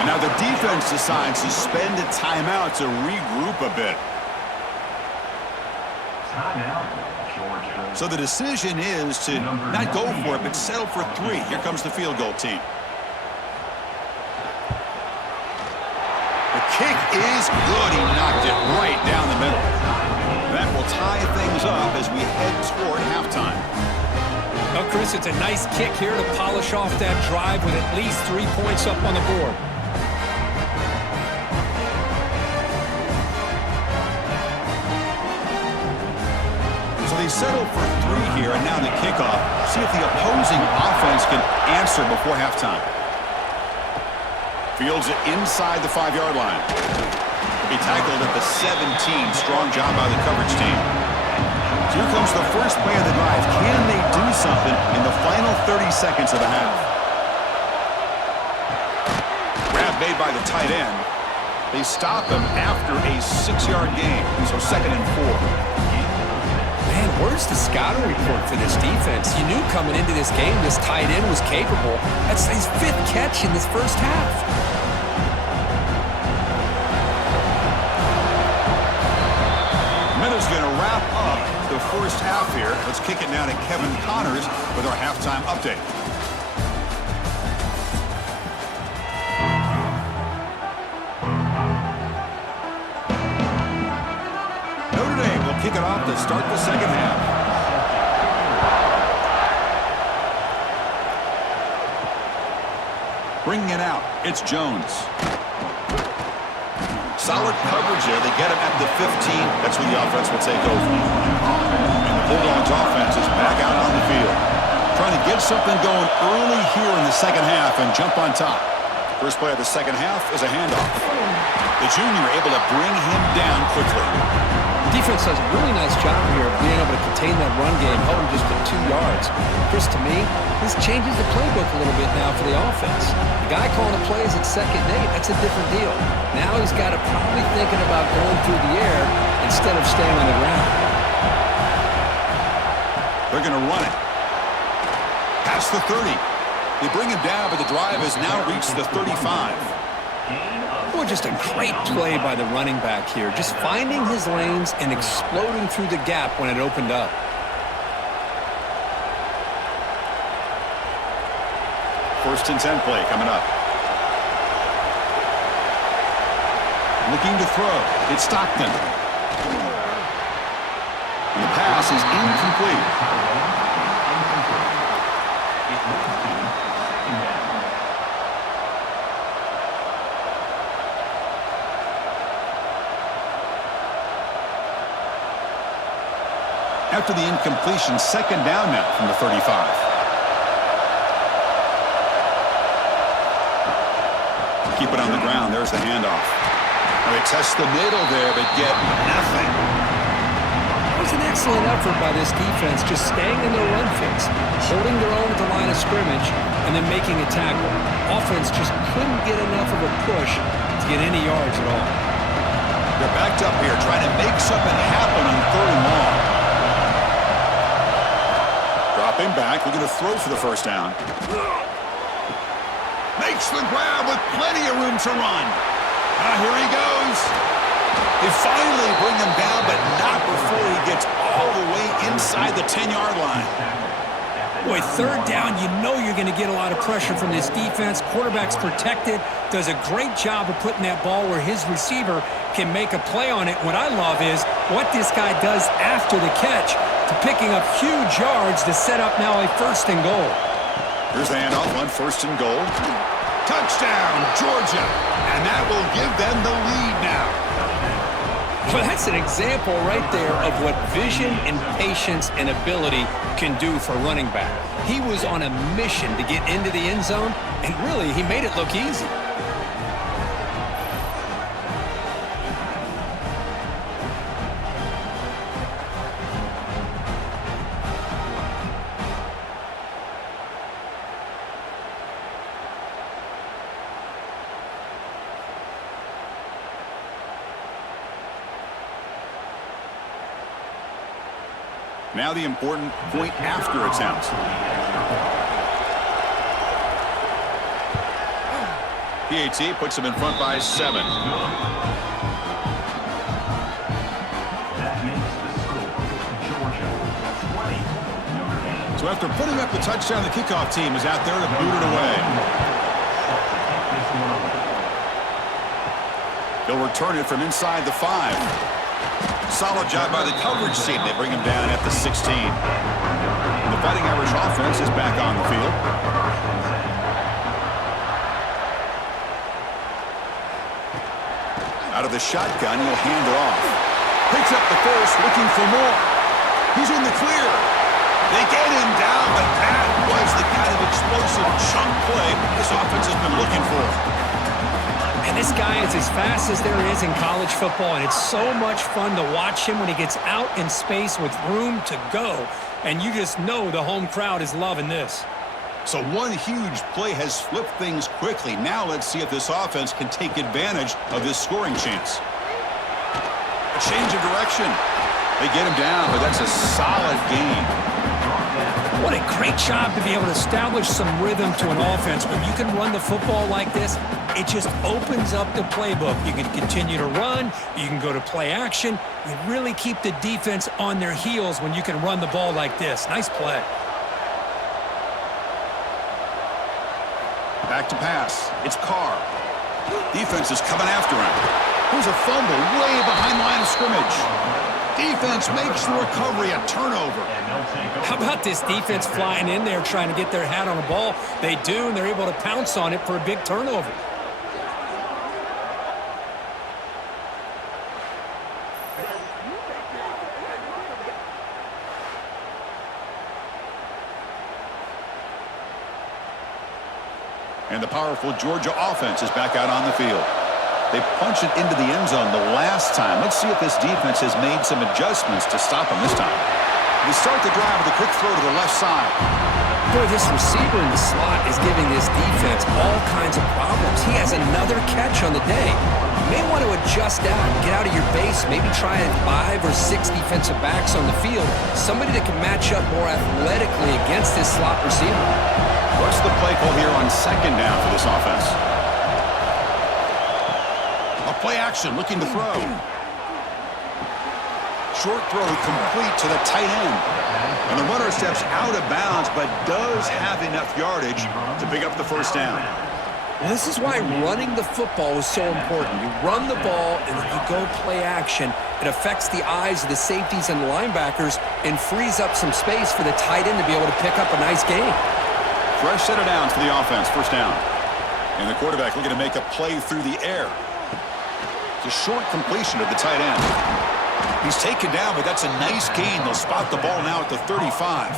And now the defense decides to spend a timeout to regroup a bit. Timeout, Georgia. So the decision is to not go for it, but settle for 3. Here comes the field goal team. The kick is good. He knocked it right down the middle. That will tie things up as we head toward halftime. Well, Chris, it's a nice kick here to polish off that drive with at least 3 points up on the board. So they settle for 3 here, and now the kickoff. See if the opposing offense can answer before halftime. Fields it inside the 5-yard line. He'll be tackled at the 17. Strong job by the coverage team. So here comes the first play of the drive. Can they do something in the final 30 seconds of the half? Grab made by the tight end. They stop him after a 6-yard gain. So 2nd and 4. Man, where's the scouting report for this defense? You knew coming into this game this tight end was capable. That's his 5th catch in this first half. Minutes going to wrap up the first half here. Let's kick it now to Kevin Connors with our halftime update. Notre Dame will kick it off to start the second half. Bringing it out, it's Jones. Solid coverage there. They get him at the 15. That's where the offense will take over. And the Bulldogs offense is back out on the field. Trying to get something going early here in the second half and jump on top. First play of the second half is a handoff. The junior able to bring him down quickly. Defense does a really nice job here of being able to contain that run game, hold him just to 2 yards. Chris, to me, this changes the playbook a little bit now for the offense. The guy calling the plays at 2nd and 8, that's a different deal. Now he's got to probably thinking about going through the air instead of staying on the ground. They're going to run it. Past the 30. They bring him down, but the drive has now reached the 35. Boy, just a great play by the running back here. Just finding his lanes and exploding through the gap when it opened up. First and 10 play coming up. Looking to throw. It's Stockton. And the pass is incomplete. After the incompletion, 2nd down now from the 35. Keep it on the ground. There's the handoff. Now they test the middle there, but get nothing. It was an excellent effort by this defense, just staying in their run fix, holding their own at the line of scrimmage, and then making a tackle. Offense just couldn't get enough of a push to get any yards at all. They're backed up here, trying to make something happen on 3rd and long. Dropping back, looking to throw for the first down. Makes the grab with plenty of room to run. Here he goes. They finally bring him down, but not before he gets all the way inside the 10-yard line. Boy, 3rd down, you know you're going to get a lot of pressure from this defense. Quarterback's protected, does a great job of putting that ball where his receiver can make a play on it. What I love is what this guy does after the catch to picking up huge yards to set up now a 1st and goal. Here's the handoff on 1st and goal. Touchdown, Georgia. And that will give them the lead now. Well, that's an example right there of what vision and patience and ability can do for a running back. He was on a mission to get into the end zone, and really, he made it look easy. Now the important point after attempt. PAT puts them in front by 7. That makes the score Georgia 20, Notre Dame. So after putting up the touchdown, the kickoff team is out there to boot it away. They'll return it from inside the 5. Solid job by the coverage team. They bring him down at the 16. And the Fighting Irish offense is back on the field. Out of the shotgun, he'll hand it off. Picks up the first, looking for more. He's in the clear. They get him down, but that was the kind of explosive chunk play this offense has been looking for. And this guy is as fast as there is in college football, and it's so much fun to watch him when he gets out in space with room to go. And you just know the home crowd is loving this. So one huge play has flipped things quickly. Now let's see if this offense can take advantage of this scoring chance. A change of direction. They get him down, but that's a solid gain. What a great job to be able to establish some rhythm to an offense. When you can run the football like this, it just opens up the playbook. You can continue to run. You can go to play action. You really keep the defense on their heels when you can run the ball like this. Nice play. Back to pass. It's Carr. Defense is coming after him. Here's a fumble way behind line of scrimmage. Defense makes the recovery a turnover. How about this defense flying in there trying to get their hat on the ball? They do, and they're able to pounce on it for a big turnover. And the powerful Georgia offense is back out on the field. They punched it into the end zone the last time. Let's see if this defense has made some adjustments to stop them this time. They start the drive with a quick throw to the left side. Boy, this receiver in the slot is giving this defense all kinds of problems. He has another catch on the day. You may want to adjust out, get out of your base, maybe try 5 or 6 defensive backs on the field, somebody that can match up more athletically against this slot receiver. What's the play call here on second down for this offense? A play action, looking to throw. Short throw complete to the tight end. And the runner steps out of bounds, but does have enough yardage to pick up the first down. Well, this is why running the football is so important. You run the ball, and then you go play action. It affects the eyes of the safeties and linebackers and frees up some space for the tight end to be able to pick up a nice gain. Fresh set of downs for the offense, first down. And the quarterback looking to make a play through the air. It's a short completion to the tight end. He's taken down, but that's a nice gain. They'll spot the ball now at the 35.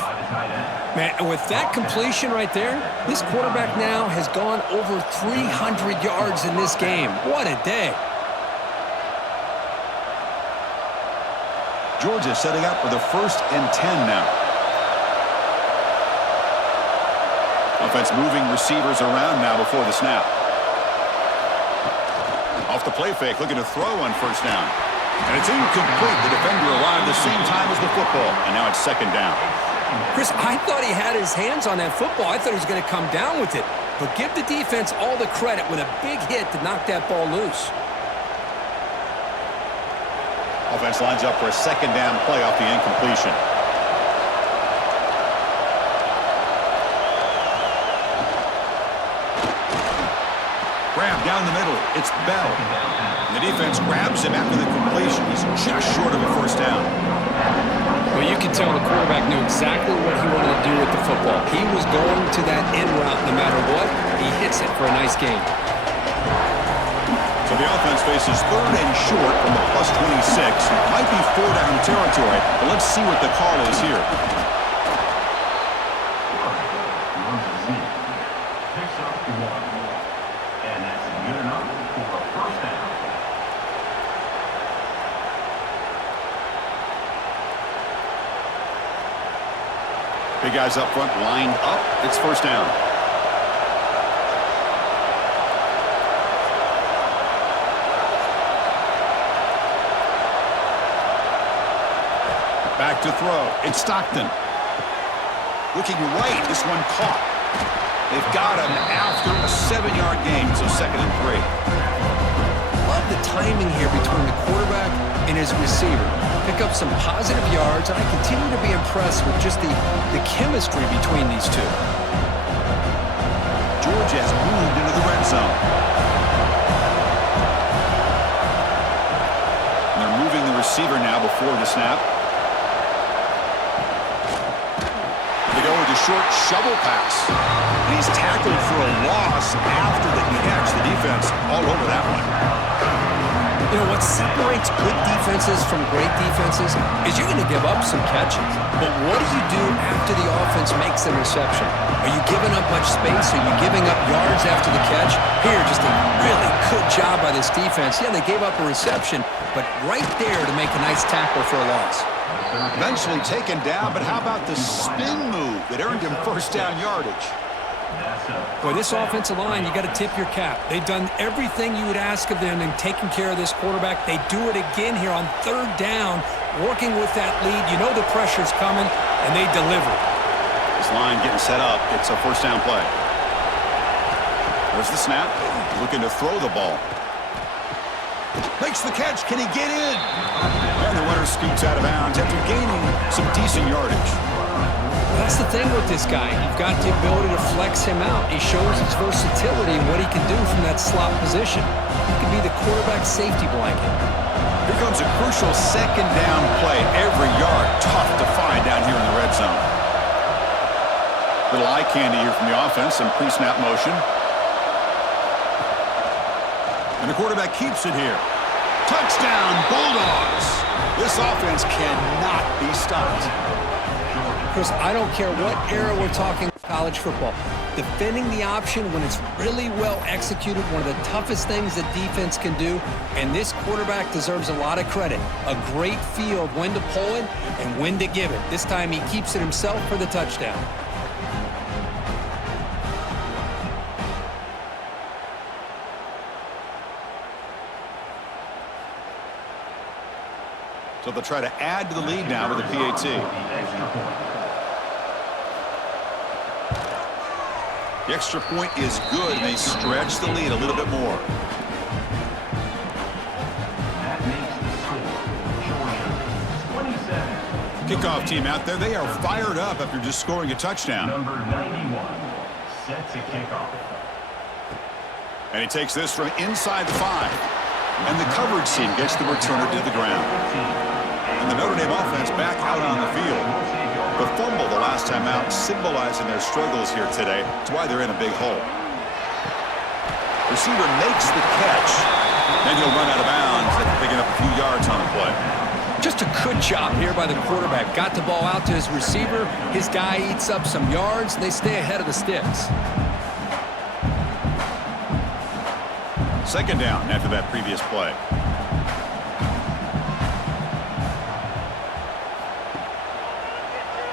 Man, with that completion right there, this quarterback now has gone over 300 yards in this game. What a day. Georgia setting up for the 1st and 10 now. Offense moving receivers around now before the snap. Off the play fake, looking to throw on first down. And it's incomplete. The defender arrived the same time as the football, and now it's second down. Chris, I thought he had his hands on that football. I thought he was going to come down with it. But give the defense all the credit with a big hit to knock that ball loose. Offense lines up for a second down play off the incompletion. Grab down the middle. It's Bell. And the defense grabs him after the completion. He's just short of a first down. Well, you can tell the quarterback knew exactly what he wanted to do with the football. He was going to that end route no matter what. He hits it for a nice gain. So the offense faces 3rd and short from the +26. Might be 4-down territory, but let's see what the call is here. Picks up 1. And that's good enough for a first down. Big guys up front lined up. It's first down. Back to throw. It's Stockton. Looking right, this one caught. They've got him after a 7-yard gain, so 2nd and 3. Love the timing here between the quarterback and his receiver. Pick up some positive yards, and I continue to be impressed with just the chemistry between these two. Georgia has moved into the red zone. And they're moving the receiver now before the snap. They go with a short shovel pass. And he's tackled for a loss after the catch. The defense all over that one. You know, what separates good defenses from great defenses is you're going to give up some catches. But what do you do after the offense makes the reception? Are you giving up much space? Are you giving up yards after the catch? Here, just a really good job by this defense. Yeah, they gave up a reception, but right there to make a nice tackle for a loss. Eventually taken down, but how about the spin move that earned him first down yardage? Boy, this offensive line, you got to tip your cap. They've done everything you would ask of them in taking care of this quarterback. They do it again here on 3rd down, working with that lead. You know the pressure's coming, and they deliver. This line getting set up. It's a first down play. There's the snap. Looking to throw the ball. Makes the catch. Can he get in? And the runner scoots out of bounds after gaining some decent yardage. That's the thing with this guy. You've got the ability to flex him out. He shows his versatility and what he can do from that slot position. He can be the quarterback safety blanket. Here comes a crucial 2nd down play. Every yard tough to find down here in the red zone. Little eye candy here from the offense. Some pre-snap motion. And the quarterback keeps it here. Touchdown, Bulldogs. This offense cannot be stopped. Chris, I don't care what era we're talking college football. Defending the option when it's really well executed, one of the toughest things that defense can do, and this quarterback deserves a lot of credit. A great feel of when to pull it and when to give it. This time he keeps it himself for the touchdown. So they'll try to add to the lead now with a PAT. The extra point is good, and they stretch the lead a little bit more. That makes the score, Georgia 27. Kickoff team out there. They are fired up after just scoring a touchdown. Number 91 sets a kickoff. And he takes this from inside the 5. And the coverage team gets the returner to the ground. And the Notre Dame offense back out on the field. The fumble the last time out, symbolizing their struggles here today. That's why they're in a big hole. Receiver makes the catch. Then he'll run out of bounds, picking up a few yards on the play. Just a good job here by the quarterback. Got the ball out to his receiver. His guy eats up some yards. They stay ahead of the sticks. 2nd down after that previous play.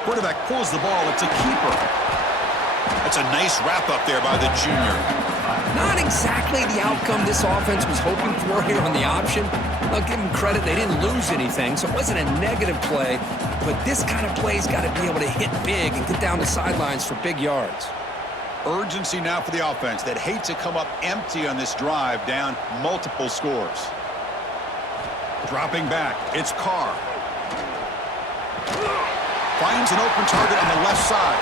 Quarterback pulls the ball. It's a keeper. That's a nice wrap up there by the junior. Not exactly the outcome this offense was hoping for here on the option. I'll give them credit. They didn't lose anything, so it wasn't a negative play. But this kind of play's got to be able to hit big and get down the sidelines for big yards. Urgency now for the offense that hate to come up empty on this drive, down multiple scores. Dropping back, it's Carr. Finds an open target on the left side.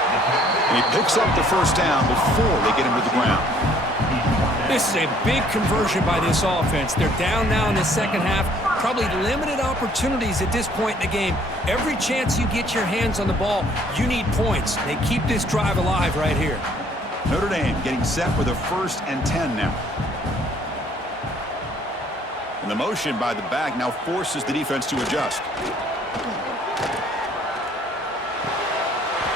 And he picks up the first down before they get him to the ground. This is a big conversion by this offense. They're down now in the second half. Probably limited opportunities at this point in the game. Every chance you get your hands on the ball, you need points. They keep this drive alive right here. Notre Dame getting set with a 1st and 10 now. And the motion by the back now forces the defense to adjust.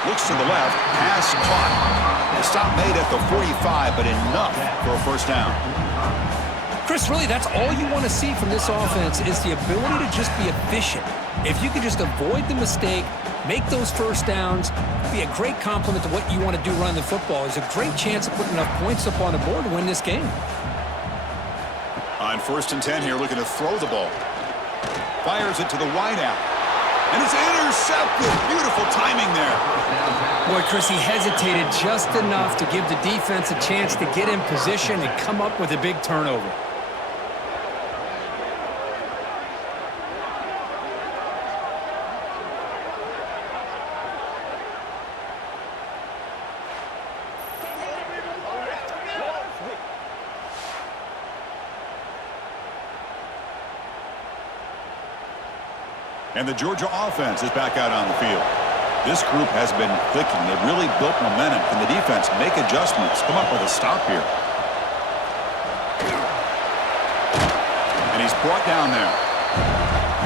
Looks to the left, pass caught. The stop made at the 45, but enough for a first down. Chris, really, that's all you want to see from this offense is the ability to just be efficient. If you can just avoid the mistake, make those first downs, be a great compliment to what you want to do running the football. There's a great chance of putting enough points up on the board to win this game. On 1st and 10 here, looking to throw the ball. Fires it to the wideout. And it's intercepted. Beautiful timing there. Boy, Chris, he hesitated just enough to give the defense a chance to get in position and come up with a big turnover. And the Georgia offense is back out on the field. This group has been clicking. They've really built momentum. Can the defense make adjustments? Come up with a stop here. And he's brought down there.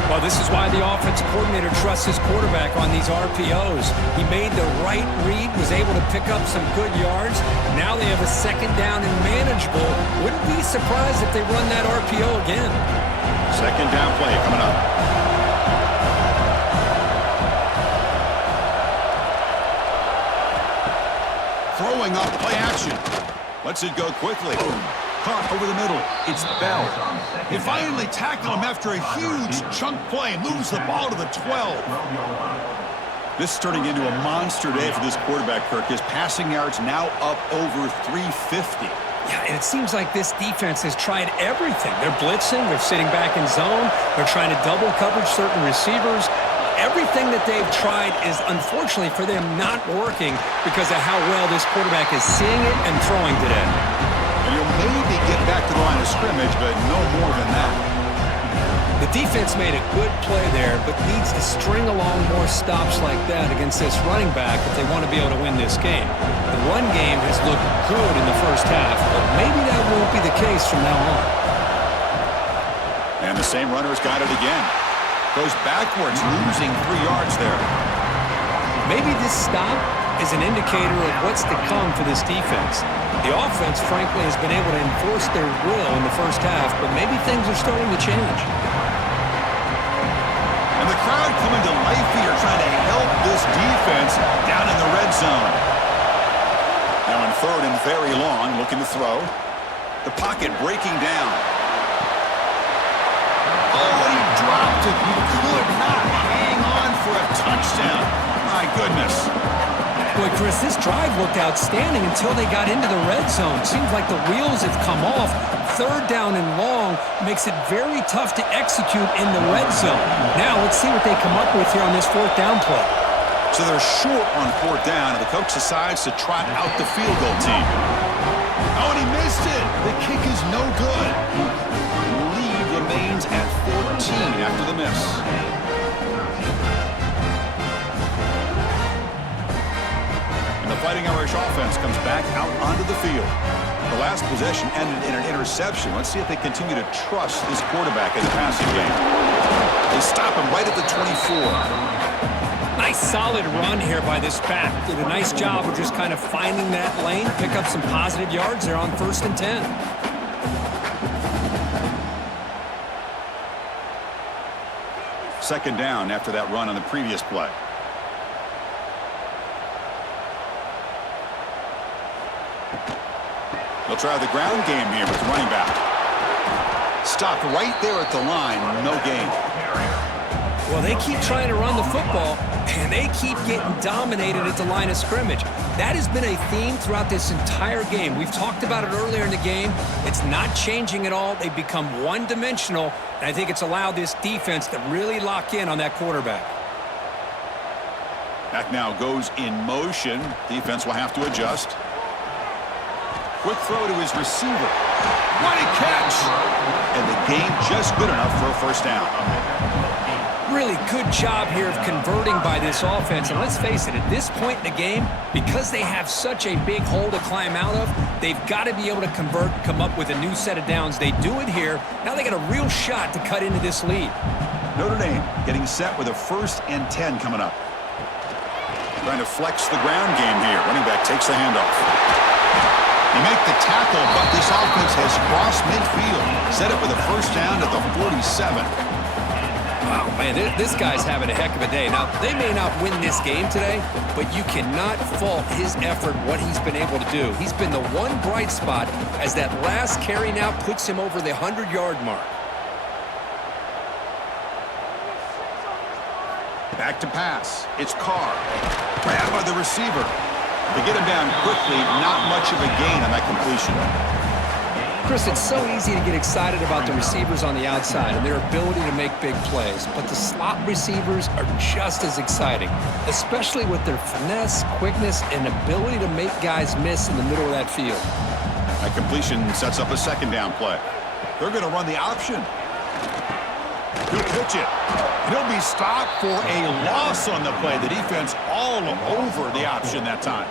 Well, this is why the offensive coordinator trusts his quarterback on these RPOs. He made the right read, was able to pick up some good yards. Now they have a second down and manageable. Wouldn't be surprised if they run that RPO again. Second down play coming up. Throwing up, play action. Lets it go quickly. Caught over the middle. It's Bell. They finally tackle him after a huge chunk play. Moves the ball to the 12. This is turning into a monster day for this quarterback, Kirk. His passing yards now up over 350. Yeah, and it seems like this defense has tried everything. They're blitzing. They're sitting back in zone. They're trying to double coverage certain receivers. Everything that they've tried is, unfortunately for them, not working because of how well this quarterback is seeing it and throwing today. And he'll maybe get back to the line of scrimmage, but no more than that. The defense made a good play there, but needs to string along more stops like that against this running back if they want to be able to win this game. The run game has looked good in the first half, but maybe that won't be the case from now on. And the same runner's got it again. Goes backwards, losing 3 yards there. Maybe this stop is an indicator of what's to come for this defense. The offense, frankly, has been able to enforce their will in the first half, but maybe things are starting to change. And the crowd coming to life here, trying to help this defense down in the red zone. Now in third and very long, looking to throw. The pocket breaking down. Oh, and he dropped it. He could not hang on for a touchdown. My goodness. Boy, Chris, this drive looked outstanding until they got into the red zone. Seems like the wheels have come off. Third down and long makes it very tough to execute in the red zone. Now let's see what they come up with here on this fourth down play. So they're short on fourth down, and the coach decides to trot out the field goal team. Oh, and he missed it. The kick is no good. Lead remains at 14 after the miss. And the Fighting Irish offense comes back out onto the field. The last possession ended in an interception. Let's see if they continue to trust this quarterback in the passing game. They stop him right at the 24. Nice solid run here by this back. Did a nice job of just kind of finding that lane, pick up some positive yards there on 1st and 10. Second down after that run on the previous play. They'll try the ground game here with the running back. Stopped right there at the line, no gain. Well, they keep trying to run the football, and they keep getting dominated at the line of scrimmage. That has been a theme throughout this entire game. We've talked about it earlier in the game. It's not changing at all. They've become one-dimensional, and I think it's allowed this defense to really lock in on that quarterback. Back now goes in motion. Defense will have to adjust. Quick throw to his receiver. What a catch! And the gain just good enough for a first down. Really good job here of converting by this offense. And let's face it, at this point in the game, because they have such a big hole to climb out of, they've got to be able to convert, come up with a new set of downs. They do it here. Now they got a real shot to cut into this lead. Notre Dame getting set with a 1st and 10 coming up. Trying to flex the ground game here. Running back takes the handoff. They make the tackle, but this offense has crossed midfield. Set up with a first down at the 47. Wow, man, this guy's having a heck of a day. Now, they may not win this game today, but you cannot fault his effort, what he's been able to do. He's been the one bright spot as that last carry now puts him over the 100-yard mark. Back to pass. It's Carr. Grabbed by the receiver. They get him down quickly. Not much of a gain on that completion. Chris, it's so easy to get excited about the receivers on the outside and their ability to make big plays, but the slot receivers are just as exciting, especially with their finesse, quickness, and ability to make guys miss in the middle of that field. That completion sets up a second down play. They're going to run the option. He'll pitch it. He'll be stopped for a loss on the play. The defense all over the option that time.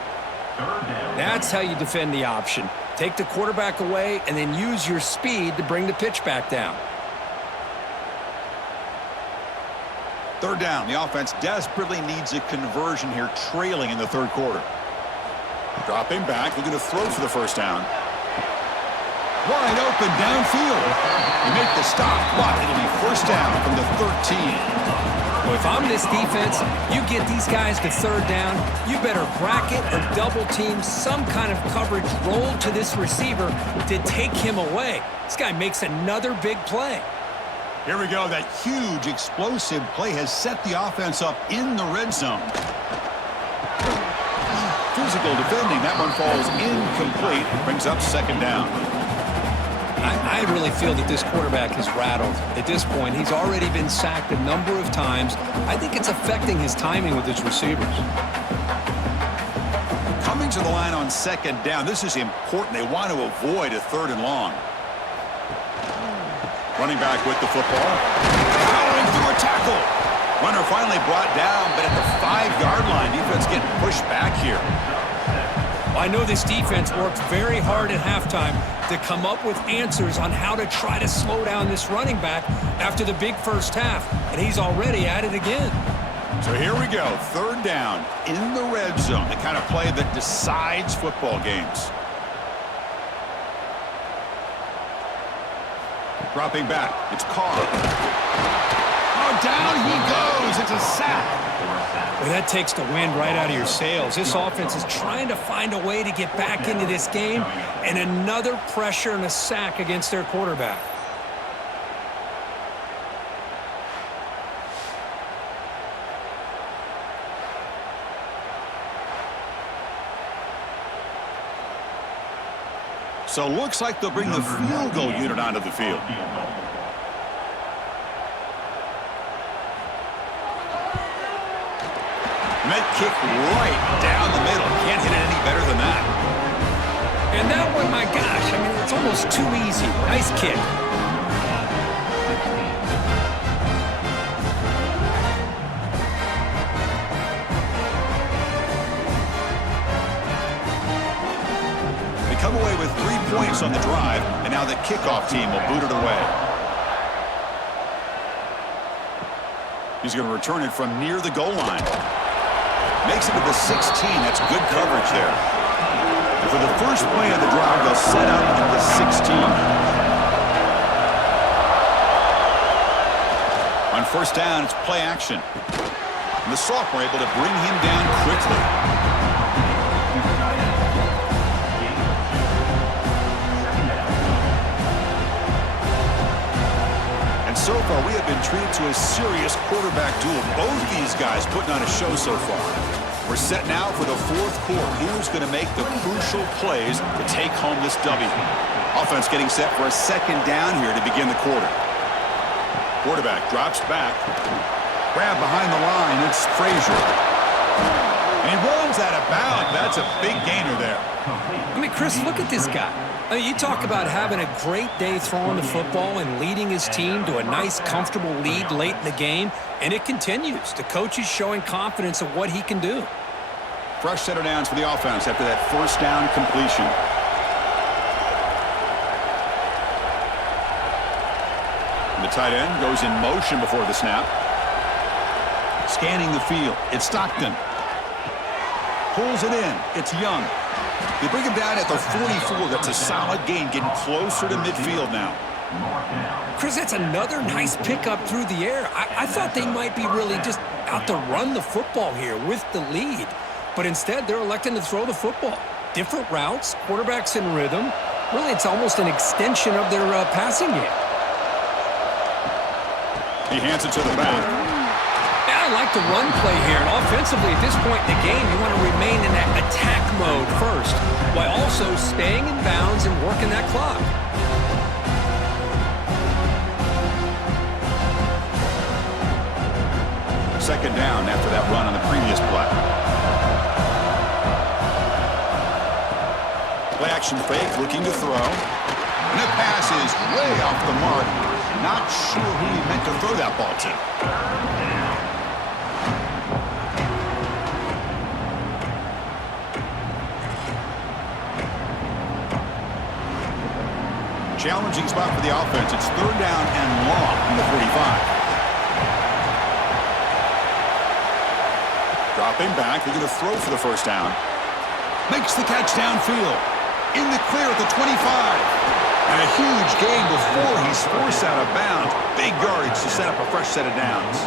That's how you defend the option. Take the quarterback away and then use your speed to bring the pitch back down. Third down. The offense desperately needs a conversion here, trailing in the third quarter. Dropping back, looking to throw for the first down. Wide open downfield. They make the stop, but it'll be first down from the 13. Well, if I'm this defense, you get these guys to third down, you better bracket or double team some kind of coverage roll to this receiver to take him away. This guy makes another big play. Here we go. That huge explosive play has set the offense up in the red zone. Physical defending. That one falls incomplete. Brings up second down. I really feel that this quarterback is rattled. At this point, he's already been sacked a number of times. I think it's affecting his timing with his receivers. Coming to the line on second down. This is important. They want to avoid a third and long. Running back with the football. Powering through a tackle. Runner finally brought down, but at the 5-yard line, defense getting pushed back here. I know this defense worked very hard at halftime to come up with answers on how to try to slow down this running back after the big first half, and he's already at it again. So here we go, third down in the red zone, the kind of play that decides football games. Dropping back, it's Carr. Oh, down he goes, it's a sack. Well, that takes the wind right out of your sails. This offense is trying to find a way to get back into this game, and another pressure and a sack against their quarterback. So looks like they'll bring the field goal unit onto the field. Met kick right down the middle. Can't hit it any better than that. And that one, my gosh, I mean, it's almost too easy. Nice kick. They come away with 3 points on the drive, and now the kickoff team will boot it away. He's going to return it from near the goal line. Makes it to the 16. That's good coverage there. And for the first play of the drive, they'll set up at the 16. On first down, it's play action. And the sophomore able to bring him down quickly. And so far, we have been treated to a serious quarterback duel. Both these guys putting on a show so far. We're set now for the fourth quarter. Who's going to make the crucial plays to take home this W? Offense getting set for a second down here to begin the quarter. Quarterback drops back. Grab behind the line. It's Frazier. And he runs out of bounds. That's a big gainer there. I mean, Chris, look at this guy. I mean, you talk about having a great day throwing the football and leading his team to a nice, comfortable lead late in the game, and it continues. The coach is showing confidence of what he can do. Fresh set of downs for the offense after that first down completion. The tight end goes in motion before the snap. Scanning the field. It's Stockton. Pulls it in. It's Young. They bring him down at the 44. That's a solid gain, getting closer to midfield now. Chris, that's another nice pickup through the air. I thought they might be really just out to run the football here with the lead. But instead, they're electing to throw the football. Different routes, quarterbacks in rhythm. Really, it's almost an extension of their passing game. He hands it to the back. I like the run play here. And offensively, at this point in the game, you want to remain in that attack mode first, while also staying in bounds and working that clock. Second down after that run on the previous play. Play action fake, looking to throw. And that pass is way off the mark. Not sure who he meant to throw that ball to. Challenging spot for the offense. It's third down and long from the 45. Dropping back, they're going to throw for the first down. Makes the catch downfield. In the clear at the 25. And a huge gain before he's forced out of bounds. Big yardage to set up a fresh set of downs.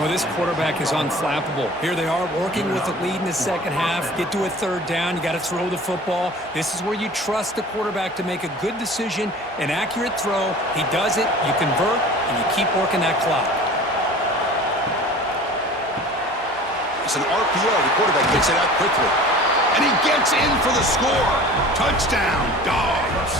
Well, this quarterback is unflappable. Here they are working with the lead in the second half. Get to a third down. You got to throw the football. This is where you trust the quarterback to make a good decision, an accurate throw. He does it, you convert, and you keep working that clock. It's an RPO. The quarterback gets it out quickly. And he gets in for the score. Touchdown, Dogs.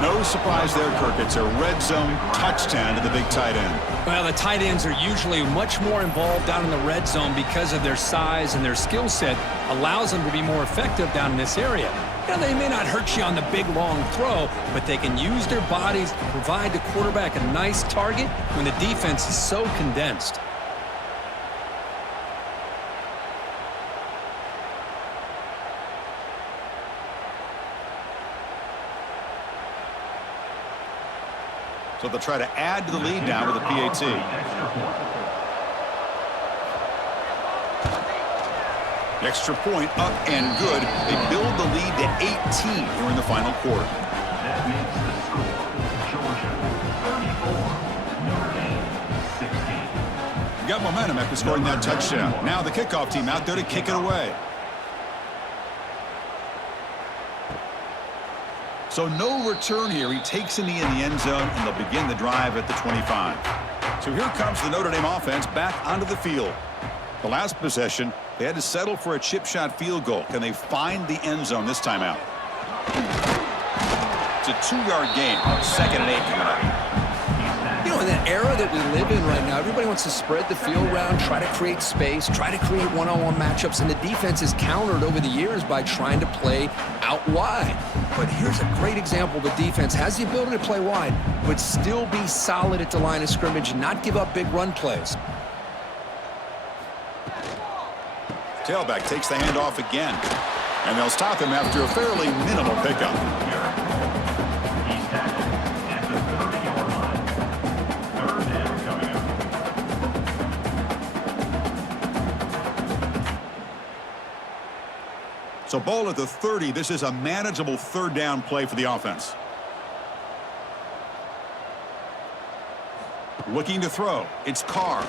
No surprise there, Kirk. It's a red zone touchdown to the big tight end. Well, the tight ends are usually much more involved down in the red zone because of their size and their skill set allows them to be more effective down in this area. Now, they may not hurt you on the big, long throw, but they can use their bodies to provide the quarterback a nice target when the defense is so condensed. So they'll try to add to the lead now with a PAT. The extra point up and good. They build the lead to 18 here in the final quarter. That makes the score Georgia 34, Notre Dame 16. Got momentum after scoring that touchdown. Now the kickoff team out there to kick it away. So no return here. He takes a knee in the end zone, and they'll begin the drive at the 25. So here comes the Notre Dame offense back onto the field. The last possession, they had to settle for a chip shot field goal. Can they find the end zone this time out? It's a 2-yard gain. 2nd and 8 coming up. You know, in that era that we live in right now, everybody wants to spread the field around, try to create space, try to create one-on-one matchups, and the defense is countered over the years by trying to play out wide. But here's a great example. The defense has the ability to play wide, but still be solid at the line of scrimmage and not give up big run plays. Tailback takes the handoff again, and they'll stop him after a fairly minimal pickup. He's tackled at the 30-yard line. Third down coming up. So ball at the 30. This is a manageable third down play for the offense. Looking to throw. It's Carr.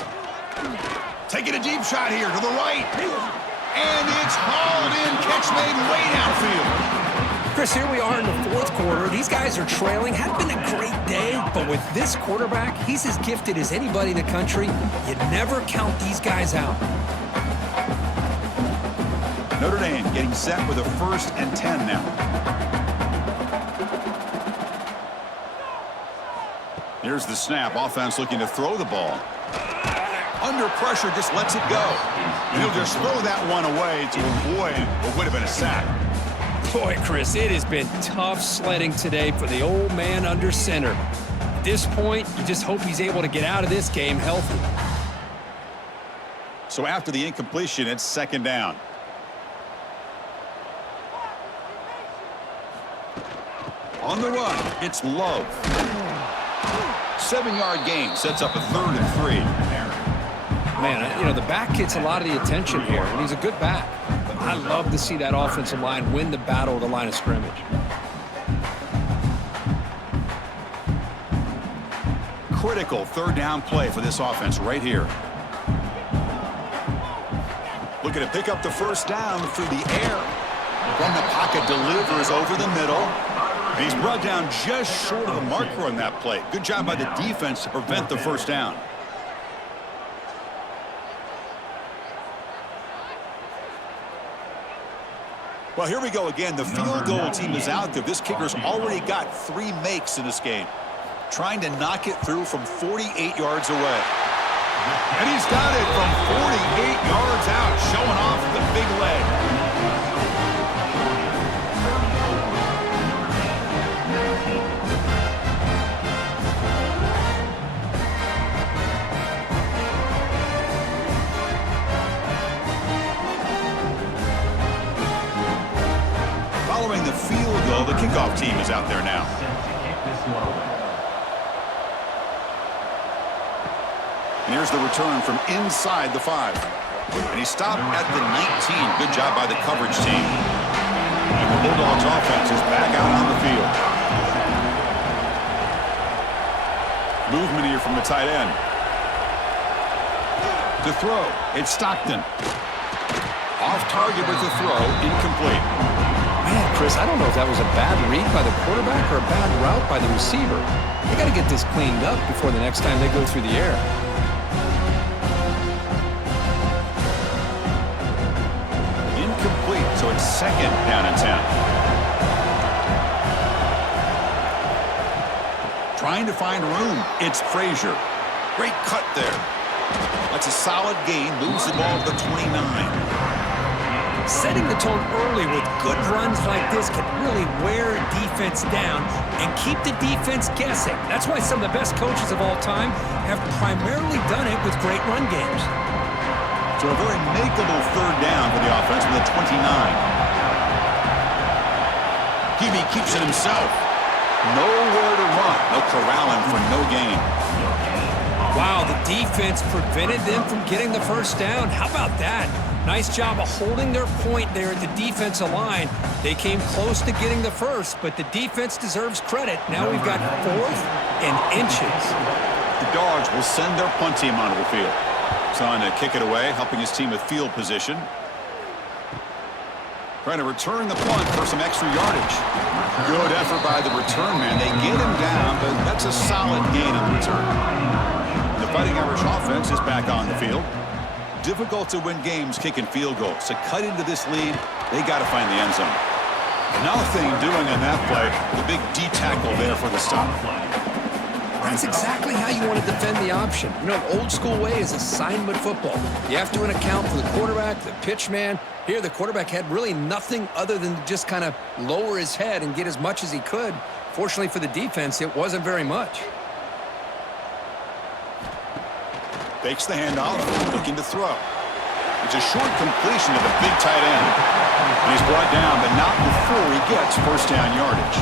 Taking a deep shot here to the right. And it's hauled in. Catch made way downfield. Chris, here we are in the fourth quarter. These guys are trailing. Had been a great day, but with this quarterback, he's as gifted as anybody in the country. You never count these guys out. Notre Dame getting set with a 1st and 10 now. Here's the snap. Offense looking to throw the ball. Under pressure, just lets it go. And he'll just throw that one away to avoid what would have been a sack. Boy, Chris, it has been tough sledding today for the old man under center. At this point, you just hope he's able to get out of this game healthy. So after the incompletion, it's 2nd down. On the run, it's Love. 7-yard gain sets up a 3rd and 3. Man, you know, the back gets a lot of the attention here, and he's a good back. But I love to see that offensive line win the battle of the line of scrimmage. Critical 3rd down play for this offense right here. Looking to pick up the 1st down through the air. From the pocket, delivers over the middle. And he's brought down just short of the marker on that play. Good job by the defense to prevent the 1st down. Well, here we go again. The field goal team is out there. This kicker's already got 3 makes in this game. Trying to knock it through from 48 yards away. And he's got it from 48 yards out, showing off the big leg. Following the field goal, the kickoff team is out there now. And here's the return from inside the 5. And he stopped at the 19. Good job by the coverage team. And the Bulldogs offense is back out on the field. Movement here from the tight end. To throw, it's Stockton. Off target with the throw, incomplete. Man, Chris, I don't know if that was a bad read by the quarterback or a bad route by the receiver. They got to get this cleaned up before the next time they go through the air. Incomplete, so it's 2nd down and 10. Trying to find room. It's Frazier. Great cut there. That's a solid gain. Moves the ball to the 29. Setting the tone early with good runs like this can really wear a defense down and keep the defense guessing. That's why some of the best coaches of all time have primarily done it with great run games. So a very makeable 3rd down for the offense with a 29. Hebe keeps it himself. Nowhere to run. No corralling for no gain. Wow, the defense prevented them from getting the first down. How about that? Nice job of holding their point there at the defensive line. They came close to getting the first, but the defense deserves credit. Now we've got 4th and inches. The Dogs will send their punt team onto the field. Trying to kick it away, helping his team with field position. Trying to return the punt for some extra yardage. Good effort by the return man. They get him down, but that's a solid gain on the return. The Fighting Irish offense is back on the field. Difficult to win games kicking field goals. To cut into this lead, they got to find the end zone. Nothing doing on that play. The big D tackle there for the stop. That's exactly how you want to defend the option. You know, an old school way is assignment football. You have to account for the quarterback, the pitch man. Here, the quarterback had really nothing other than to just kind of lower his head and get as much as he could. Fortunately for the defense, it wasn't very much. Fakes the handoff, looking to throw. It's a short completion to the big tight end. And he's brought down, but not before he gets first down yardage.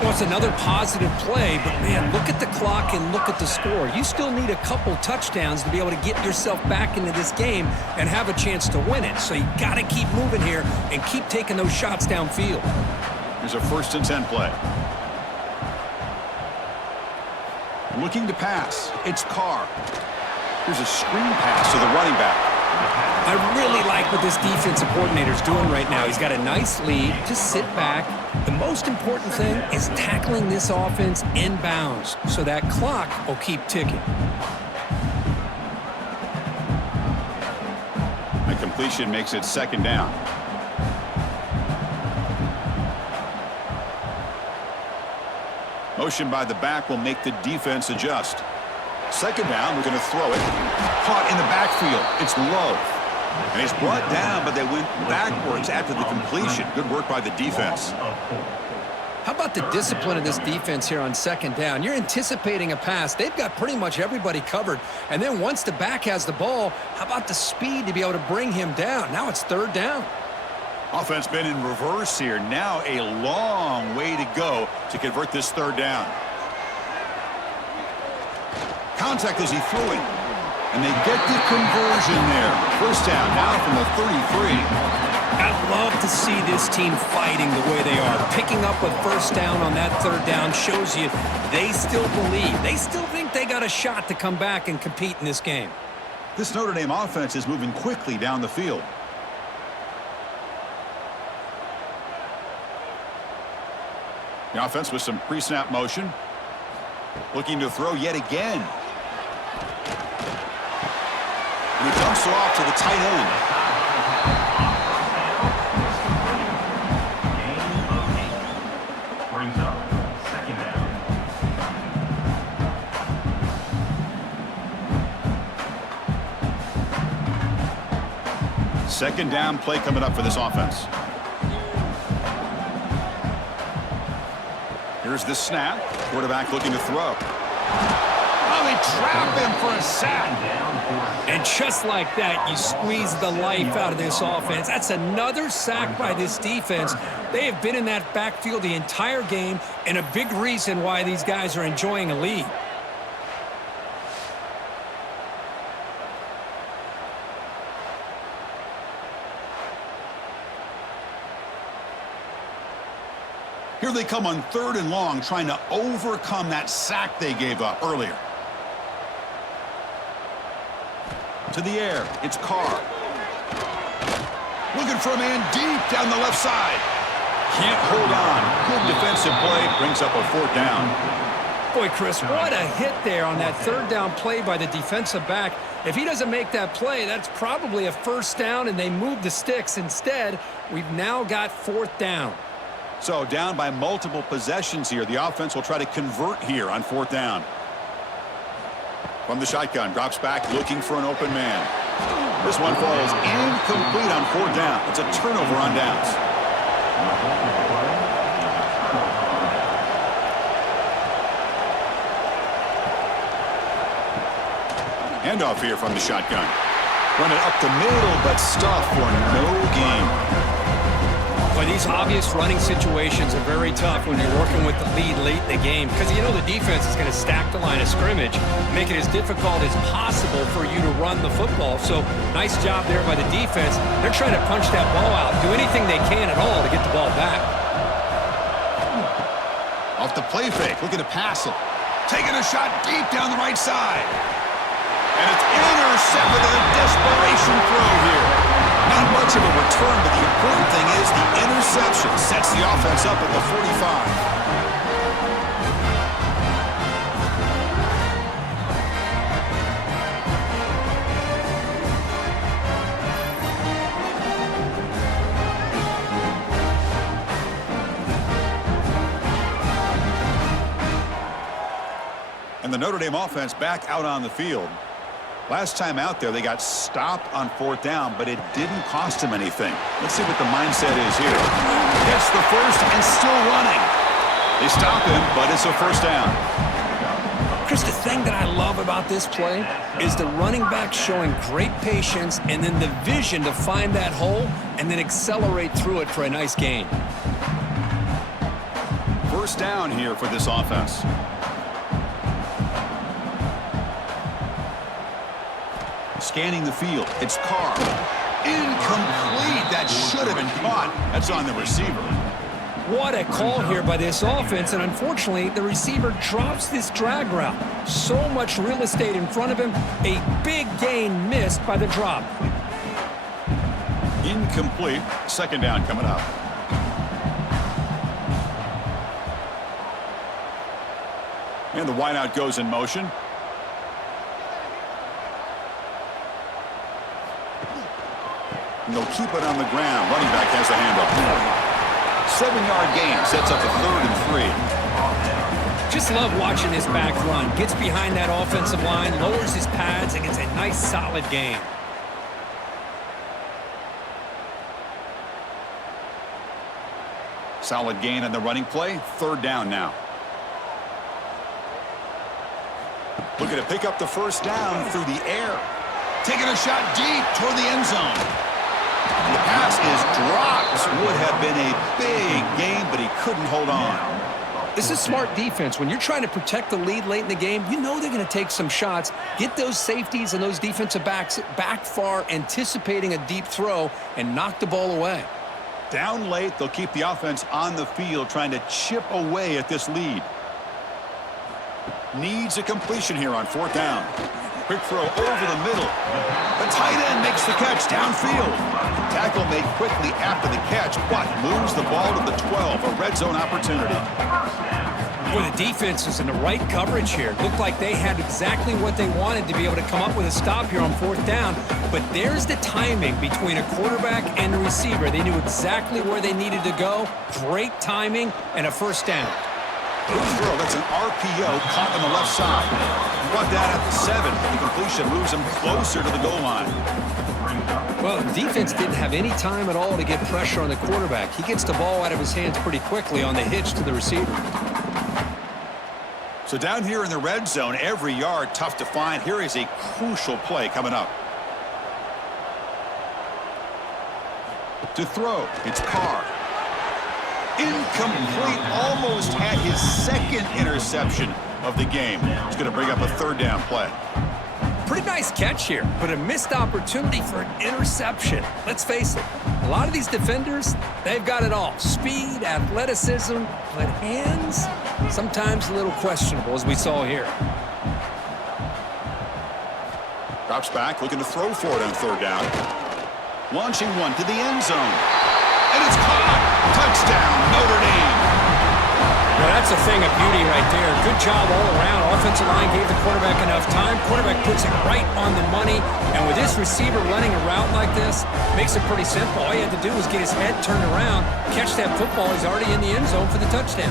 Well, it's another positive play, but man, look at the clock and look at the score. You still need a couple touchdowns to be able to get yourself back into this game and have a chance to win it. So you got to keep moving here and keep taking those shots downfield. Here's a 1st and 10 play. Looking to pass. It's Carr. Here's a screen pass to the running back. I really like what this defensive coordinator's doing right now. He's got a nice lead. Just sit back. The most important thing is tackling this offense inbounds so that clock will keep ticking. The completion makes it 2nd down. Motion by the back will make the defense adjust. 2nd down, we're going to throw it. Caught in the backfield. It's Love. And he's brought down, but they went backwards after the completion. Good work by the defense. How about the discipline of this defense here on 2nd down? You're anticipating a pass. They've got pretty much everybody covered. And then once the back has the ball, how about the speed to be able to bring him down? Now it's 3rd down. Offense been in reverse here. Now a long way to go to convert this 3rd down. Contact as he threw it. And they get the conversion there. First down now from the 33. I love to see this team fighting the way they are. Picking up a first down on that 3rd down shows you they still believe. They still think they got a shot to come back and compete in this game. This Notre Dame offense is moving quickly down the field. The offense with some pre-snap motion. Looking to throw yet again. And he dumps it off to the tight end. Second down play coming up for this offense. Here's the snap. Quarterback looking to throw. Oh, they trap him for a sack. And just like that, you squeeze the life out of this offense. That's another sack by this defense. They have been in that backfield the entire game, and a big reason why these guys are enjoying a lead. Here they come on 3rd and long, trying to overcome that sack they gave up earlier. To the air, it's Carr. Looking for a man deep down the left side. Can't hold on. Good defensive play, brings up a 4th down. Boy, Chris, what a hit there on that 3rd down play by the defensive back. If he doesn't make that play, that's probably a 1st down, and they move the sticks. Instead, we've now got 4th down. So down by multiple possessions here. The offense will try to convert here on 4th down. From the shotgun, drops back looking for an open man. This one falls incomplete on 4th down. It's a turnover on downs. Handoff here from the shotgun. Run it up the middle, but stuff for no gain. But these obvious running situations are very tough when you're working with the lead late in the game, because you know the defense is going to stack the line of scrimmage, make it as difficult as possible for you to run the football. So nice job there by the defense. They're trying to punch that ball out, do anything they can at all to get the ball back. Off the play fake, looking to pass it. Taking a shot deep down the right side. And it's intercepted with a desperation throw here. Not much of a return, but the important thing is the interception sets the offense up at the 45. And the Notre Dame offense back out on the field. Last time out there, they got stopped on 4th down, but it didn't cost them anything. Let's see what the mindset is here. Gets the first and still running. They stop him, but it's a 1st down. Chris, the thing that I love about this play is the running back showing great patience and then the vision to find that hole and then accelerate through it for a nice gain. 1st down here for this offense. Scanning the field. It's Carr. Incomplete. That should have been caught. That's on the receiver. What a call here by this offense, and unfortunately, the receiver drops this drag route. So much real estate in front of him. A big gain missed by the drop. Incomplete. 2nd down coming up. And the wideout goes in motion. And they'll keep it on the ground. Running back has the handoff. 7-yard gain sets up a 3rd and 3. Just love watching this back run. Gets behind that offensive line, lowers his pads, and gets a nice solid gain. Solid gain on the running play. 3rd down now. Looking to pick up the 1st down through the air. Taking a shot deep toward the end zone. The pass is dropped. Would have been a big gain, but he couldn't hold on. This is smart defense. When you're trying to protect the lead late in the game, you know they're going to take some shots, get those safeties and those defensive backs back far, anticipating a deep throw, and knock the ball away. Down late, they'll keep the offense on the field, trying to chip away at this lead. Needs a completion here on 4th down. Quick throw over the middle. The tight end makes the catch downfield. Tackle made quickly after the catch, but moves the ball to the 12, a red zone opportunity. Boy, the defense is in the right coverage here. Looked like they had exactly what they wanted to be able to come up with a stop here on 4th down. But there's the timing between a quarterback and the receiver. They knew exactly where they needed to go. Great timing and a 1st down. Good throw. That's an RPO caught on the left side. Brought down at the 7. The completion moves him closer to the goal line. Well, the defense didn't have any time at all to get pressure on the quarterback. He gets the ball out of his hands pretty quickly on the hitch to the receiver. So down here in the red zone, every yard tough to find. Here is a crucial play coming up. To throw, it's Carr. Incomplete, almost had his second interception of the game. He's going to bring up a third down play. Pretty nice catch here, but a missed opportunity for an interception. Let's face it, a lot of these defenders, they've got it all. Speed, athleticism, but hands, sometimes a little questionable, as we saw here. Drops back, looking to throw for it on third down. Launching one to the end zone. And it's caught! Touchdown, Notre Dame! Now that's a thing of beauty right there. Good job all around. Offensive line gave the quarterback enough time. Quarterback puts it right on the money. And with this receiver running a route like this, makes it pretty simple. All he had to do was get his head turned around, catch that football. He's already in the end zone for the touchdown.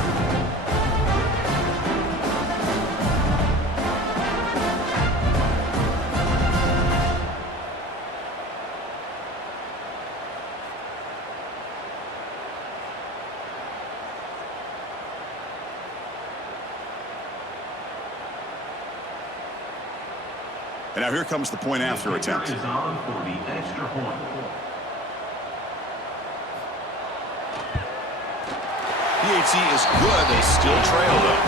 And now here comes the point after attempt. Is on for the extra point. PHC is good. They still trail though.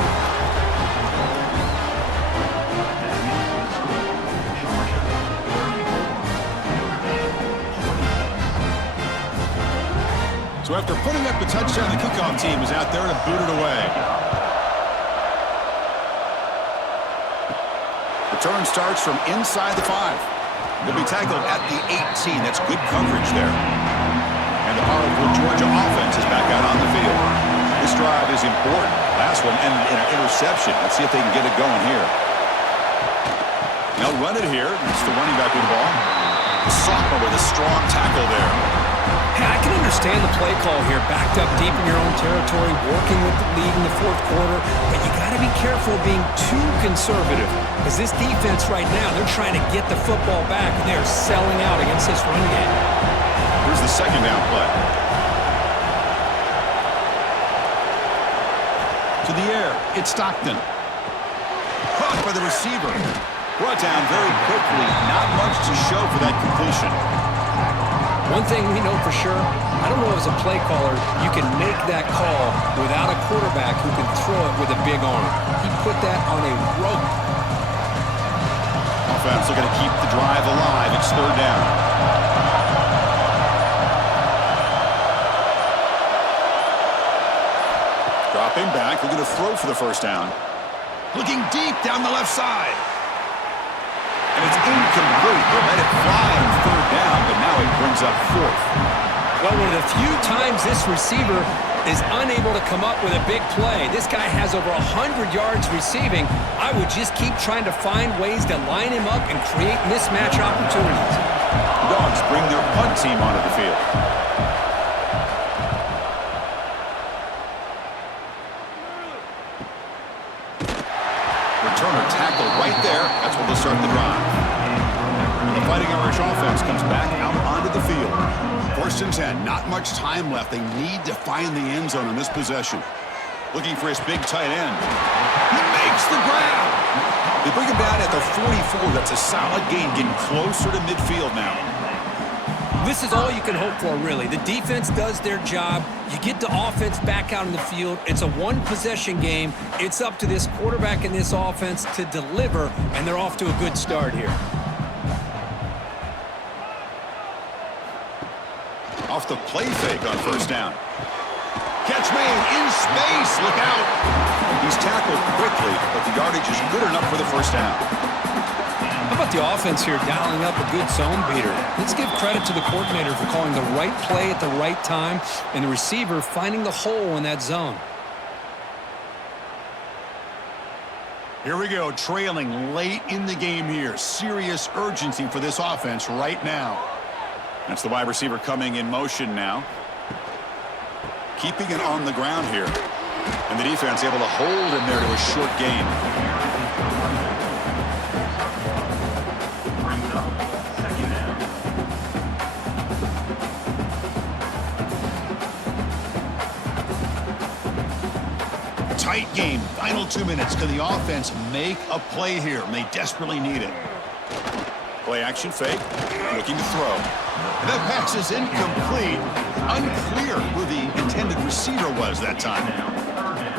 So after putting up the touchdown, the kickoff team is out there to boot it away. Return starts from inside the 5. He'll be tackled at the 18. That's good coverage there. And the powerful Georgia offense is back out on the field. This drive is important. Last one ended in an interception. Let's see if they can get it going here. They'll run it here. It's the running back with the ball. The sophomore with a strong tackle there. Hey, I can understand the play call here, backed up deep in your own territory, working with the lead in the fourth quarter, but you got to be careful of being too conservative, because this defense right now, they're trying to get the football back, and they're selling out against this run game. Here's the second down play. To the air, it's Stockton. Caught by the receiver. Brought down very quickly. Not much to show for that completion. One thing we know for sure, I don't know as a play caller, you can make that call without a quarterback who can throw it with a big arm. He put that on a rope. Offense looking to keep the drive alive. It's third down. Dropping back, looking to throw for the first down. Looking deep down the left side. And it's incomplete. They let it fly on third down, but now it brings up fourth. Well, one of the few times this receiver is unable to come up with a big play. This guy has over 100 yards receiving. I would just keep trying to find ways to line him up and create mismatch opportunities. Dogs bring their punt team onto the field. Returner tackled right there. That's where they'll start the drive. And the Fighting Irish offense comes back out onto the field. First and 10. Not much time left. They need to find the end zone on this possession. Looking for his big tight end. He makes the grab. They bring him down at the 44. That's a solid gain, getting closer to midfield now. This is all you can hope for, really. The defense does their job. You get the offense back out in the field. It's a one-possession game. It's up to this quarterback and this offense to deliver, and they're off to a good start here. Off the play fake on first down. Catch made in space. Look out. He's tackled quickly, but the yardage is good enough for the first down. How about the offense here dialing up a good zone beater? Let's give credit to the coordinator for calling the right play at the right time and the receiver finding the hole in that zone. Here we go, trailing late in the game here. Serious urgency for this offense right now. That's the wide receiver coming in motion now. Keeping it on the ground here. And the defense able to hold him there to a short gain. Tight game. Final 2 minutes. Can the offense make a play here? And they desperately need it. Play action fake. Looking to throw. And that pass is incomplete. Unclear who the intended receiver was that time.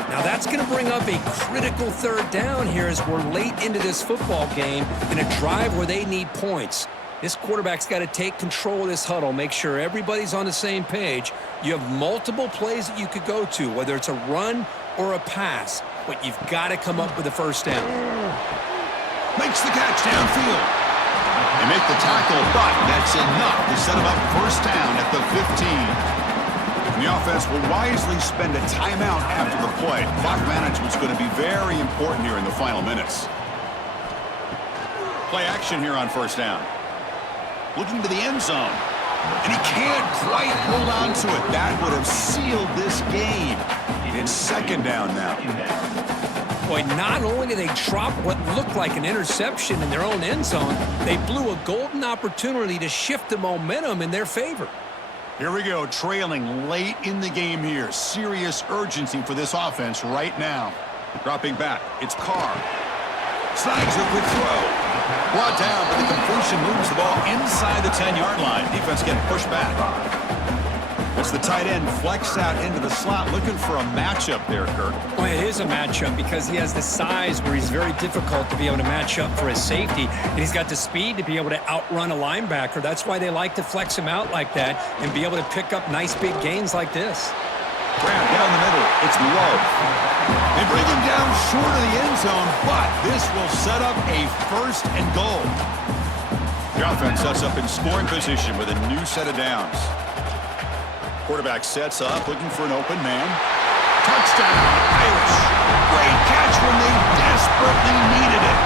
Now that's going to bring up a critical third down here as we're late into this football game in a drive where they need points. This quarterback's got to take control of this huddle, make sure everybody's on the same page. You have multiple plays that you could go to, whether it's a run or a pass, but you've got to come up with a first down. Makes the catch downfield. They make the tackle, but that's enough to set him up first down at the 15. And the offense will wisely spend a timeout after the play. Clock management's going to be very important here in the final minutes. Play action here on first down. Looking to the end zone. And he can't quite hold on to it. That would have sealed this game. It's second down now. Boy, not only did they drop what looked like an interception in their own end zone, they blew a golden opportunity to shift the momentum in their favor. Here we go, trailing late in the game here. Serious urgency for this offense right now. Dropping back, it's Carr. Snags a quick throw. Brought down, but the completion moves the ball inside the 10-yard line. Defense getting pushed back. As the tight end flexed out into the slot, looking for a matchup there, Kirk. Well, it is a matchup because he has the size where he's very difficult to be able to match up for his safety. And he's got the speed to be able to outrun a linebacker. That's why they like to flex him out like that and be able to pick up nice big gains like this. Grab down the middle. It's Love. They bring him down short of the end zone, but this will set up a first and goal. The offense sets up in scoring position with a new set of downs. Quarterback sets up, looking for an open man. Touchdown, Irish. Great catch when they desperately needed it.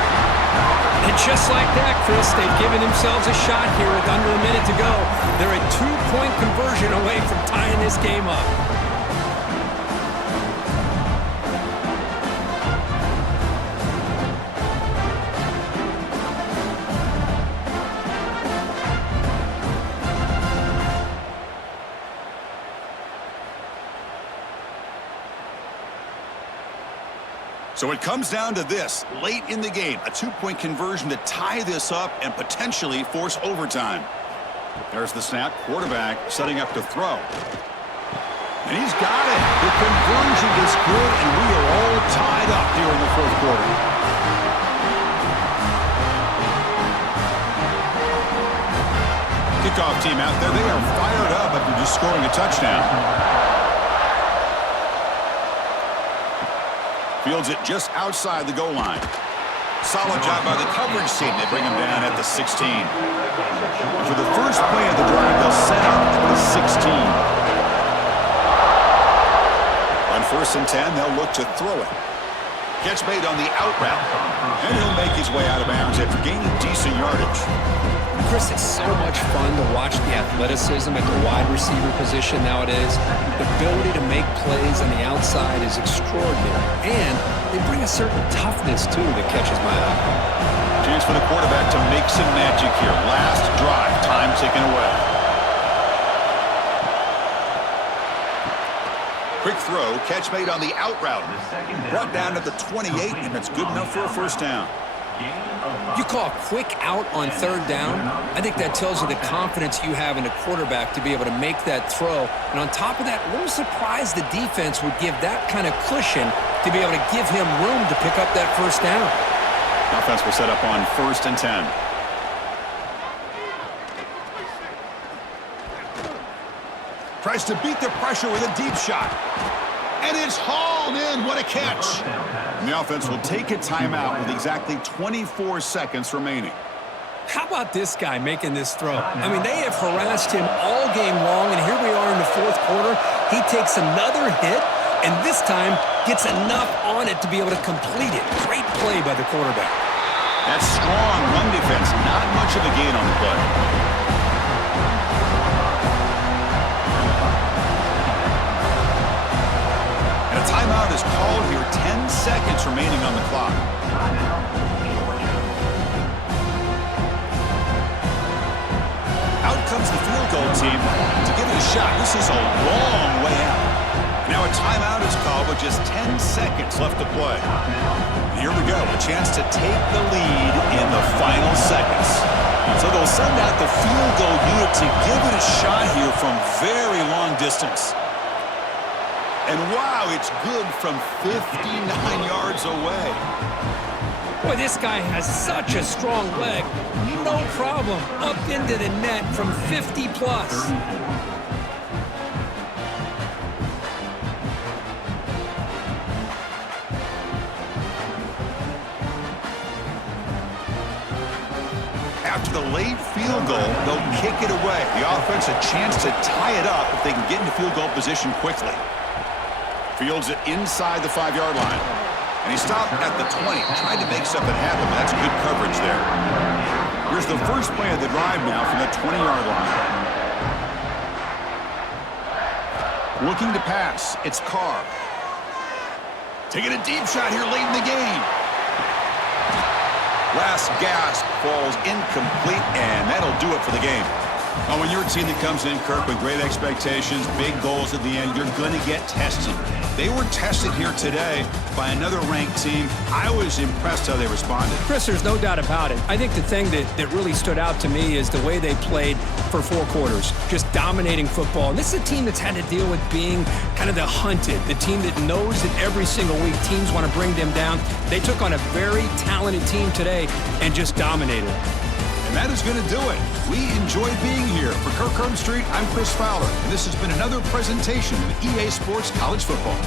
And just like that, Chris, they've given themselves a shot here with under a minute to go. They're a two-point conversion away from tying this game up. So it comes down to this, late in the game, a two-point conversion to tie this up and potentially force overtime. There's the snap, quarterback setting up to throw. And he's got it. The conversion is good, and we are all tied up here in the fourth quarter. Kickoff team out there, they are fired up after just scoring a touchdown. Fields it just outside the goal line. Solid job by the coverage team. They bring him down at the 16. For the first play of the drive, they'll set up at the 16. On 1st and 10, they'll look to throw it. Catch made on the out route. And he'll make his way out of bounds after gaining decent yardage. Chris, it's so much fun to watch the athleticism at the wide receiver position nowadays. The ability to make plays on the outside is extraordinary. And they bring a certain toughness, too, that catches my eye. Chance for the quarterback to make some magic here. Last drive, time ticking away. Quick throw, catch made on the out route. Brought down at the 28, and that's good enough for a first down. You call a quick out on third down, I think that tells you the confidence you have in a quarterback to be able to make that throw. And on top of that, a little surprised the defense would give that kind of cushion to be able to give him room to pick up that first down. Offense will set up on 1st and 10. Tries to beat the pressure with a deep shot. And it's hauled in. What a catch. And the offense will take a timeout with exactly 24 seconds remaining. How about this guy making this throw? I mean, they have harassed him all game long, and here we are in the fourth quarter. He takes another hit, and this time gets enough on it to be able to complete it. Great play by the quarterback. That's strong run defense. Not much of a gain on the play. And a timeout is called here. 10 seconds remaining on the clock. Out comes the field goal team to give it a shot. This is a long way out. Now a timeout is called with just 10 seconds left to play. Here we go, a chance to take the lead in the final seconds. So they'll send out the field goal unit to give it a shot here from very long distance. And wow, it's good from 59 yards away. Boy, this guy has such a strong leg. No problem. Up into the net from 50 plus. After the late field goal, they'll kick it away. The offense a chance to tie it up if they can get into field goal position quickly. Fields it inside the 5-yard line. And he stopped at the 20, tried to make something happen, but that's good coverage there. Here's the first play of the drive now from the 20-yard line. Looking to pass, it's Carr. Taking a deep shot here late in the game. Last gasp falls incomplete, and that'll do it for the game. Oh, when you're a team that comes in, Kirk, with great expectations, big goals at the end, you're going to get tested. They were tested here today by another ranked team. I was impressed how they responded. Chris, there's no doubt about it. I think the thing that really stood out to me is the way they played for 4 quarters, just dominating football. And this is a team that's had to deal with being kind of the hunted, the team that knows that every single week teams want to bring them down. They took on a very talented team today and just dominated. And that is going to do it. We enjoyed being here. For Kirk Street, I'm Chris Fowler, and this has been another presentation of EA Sports College Football.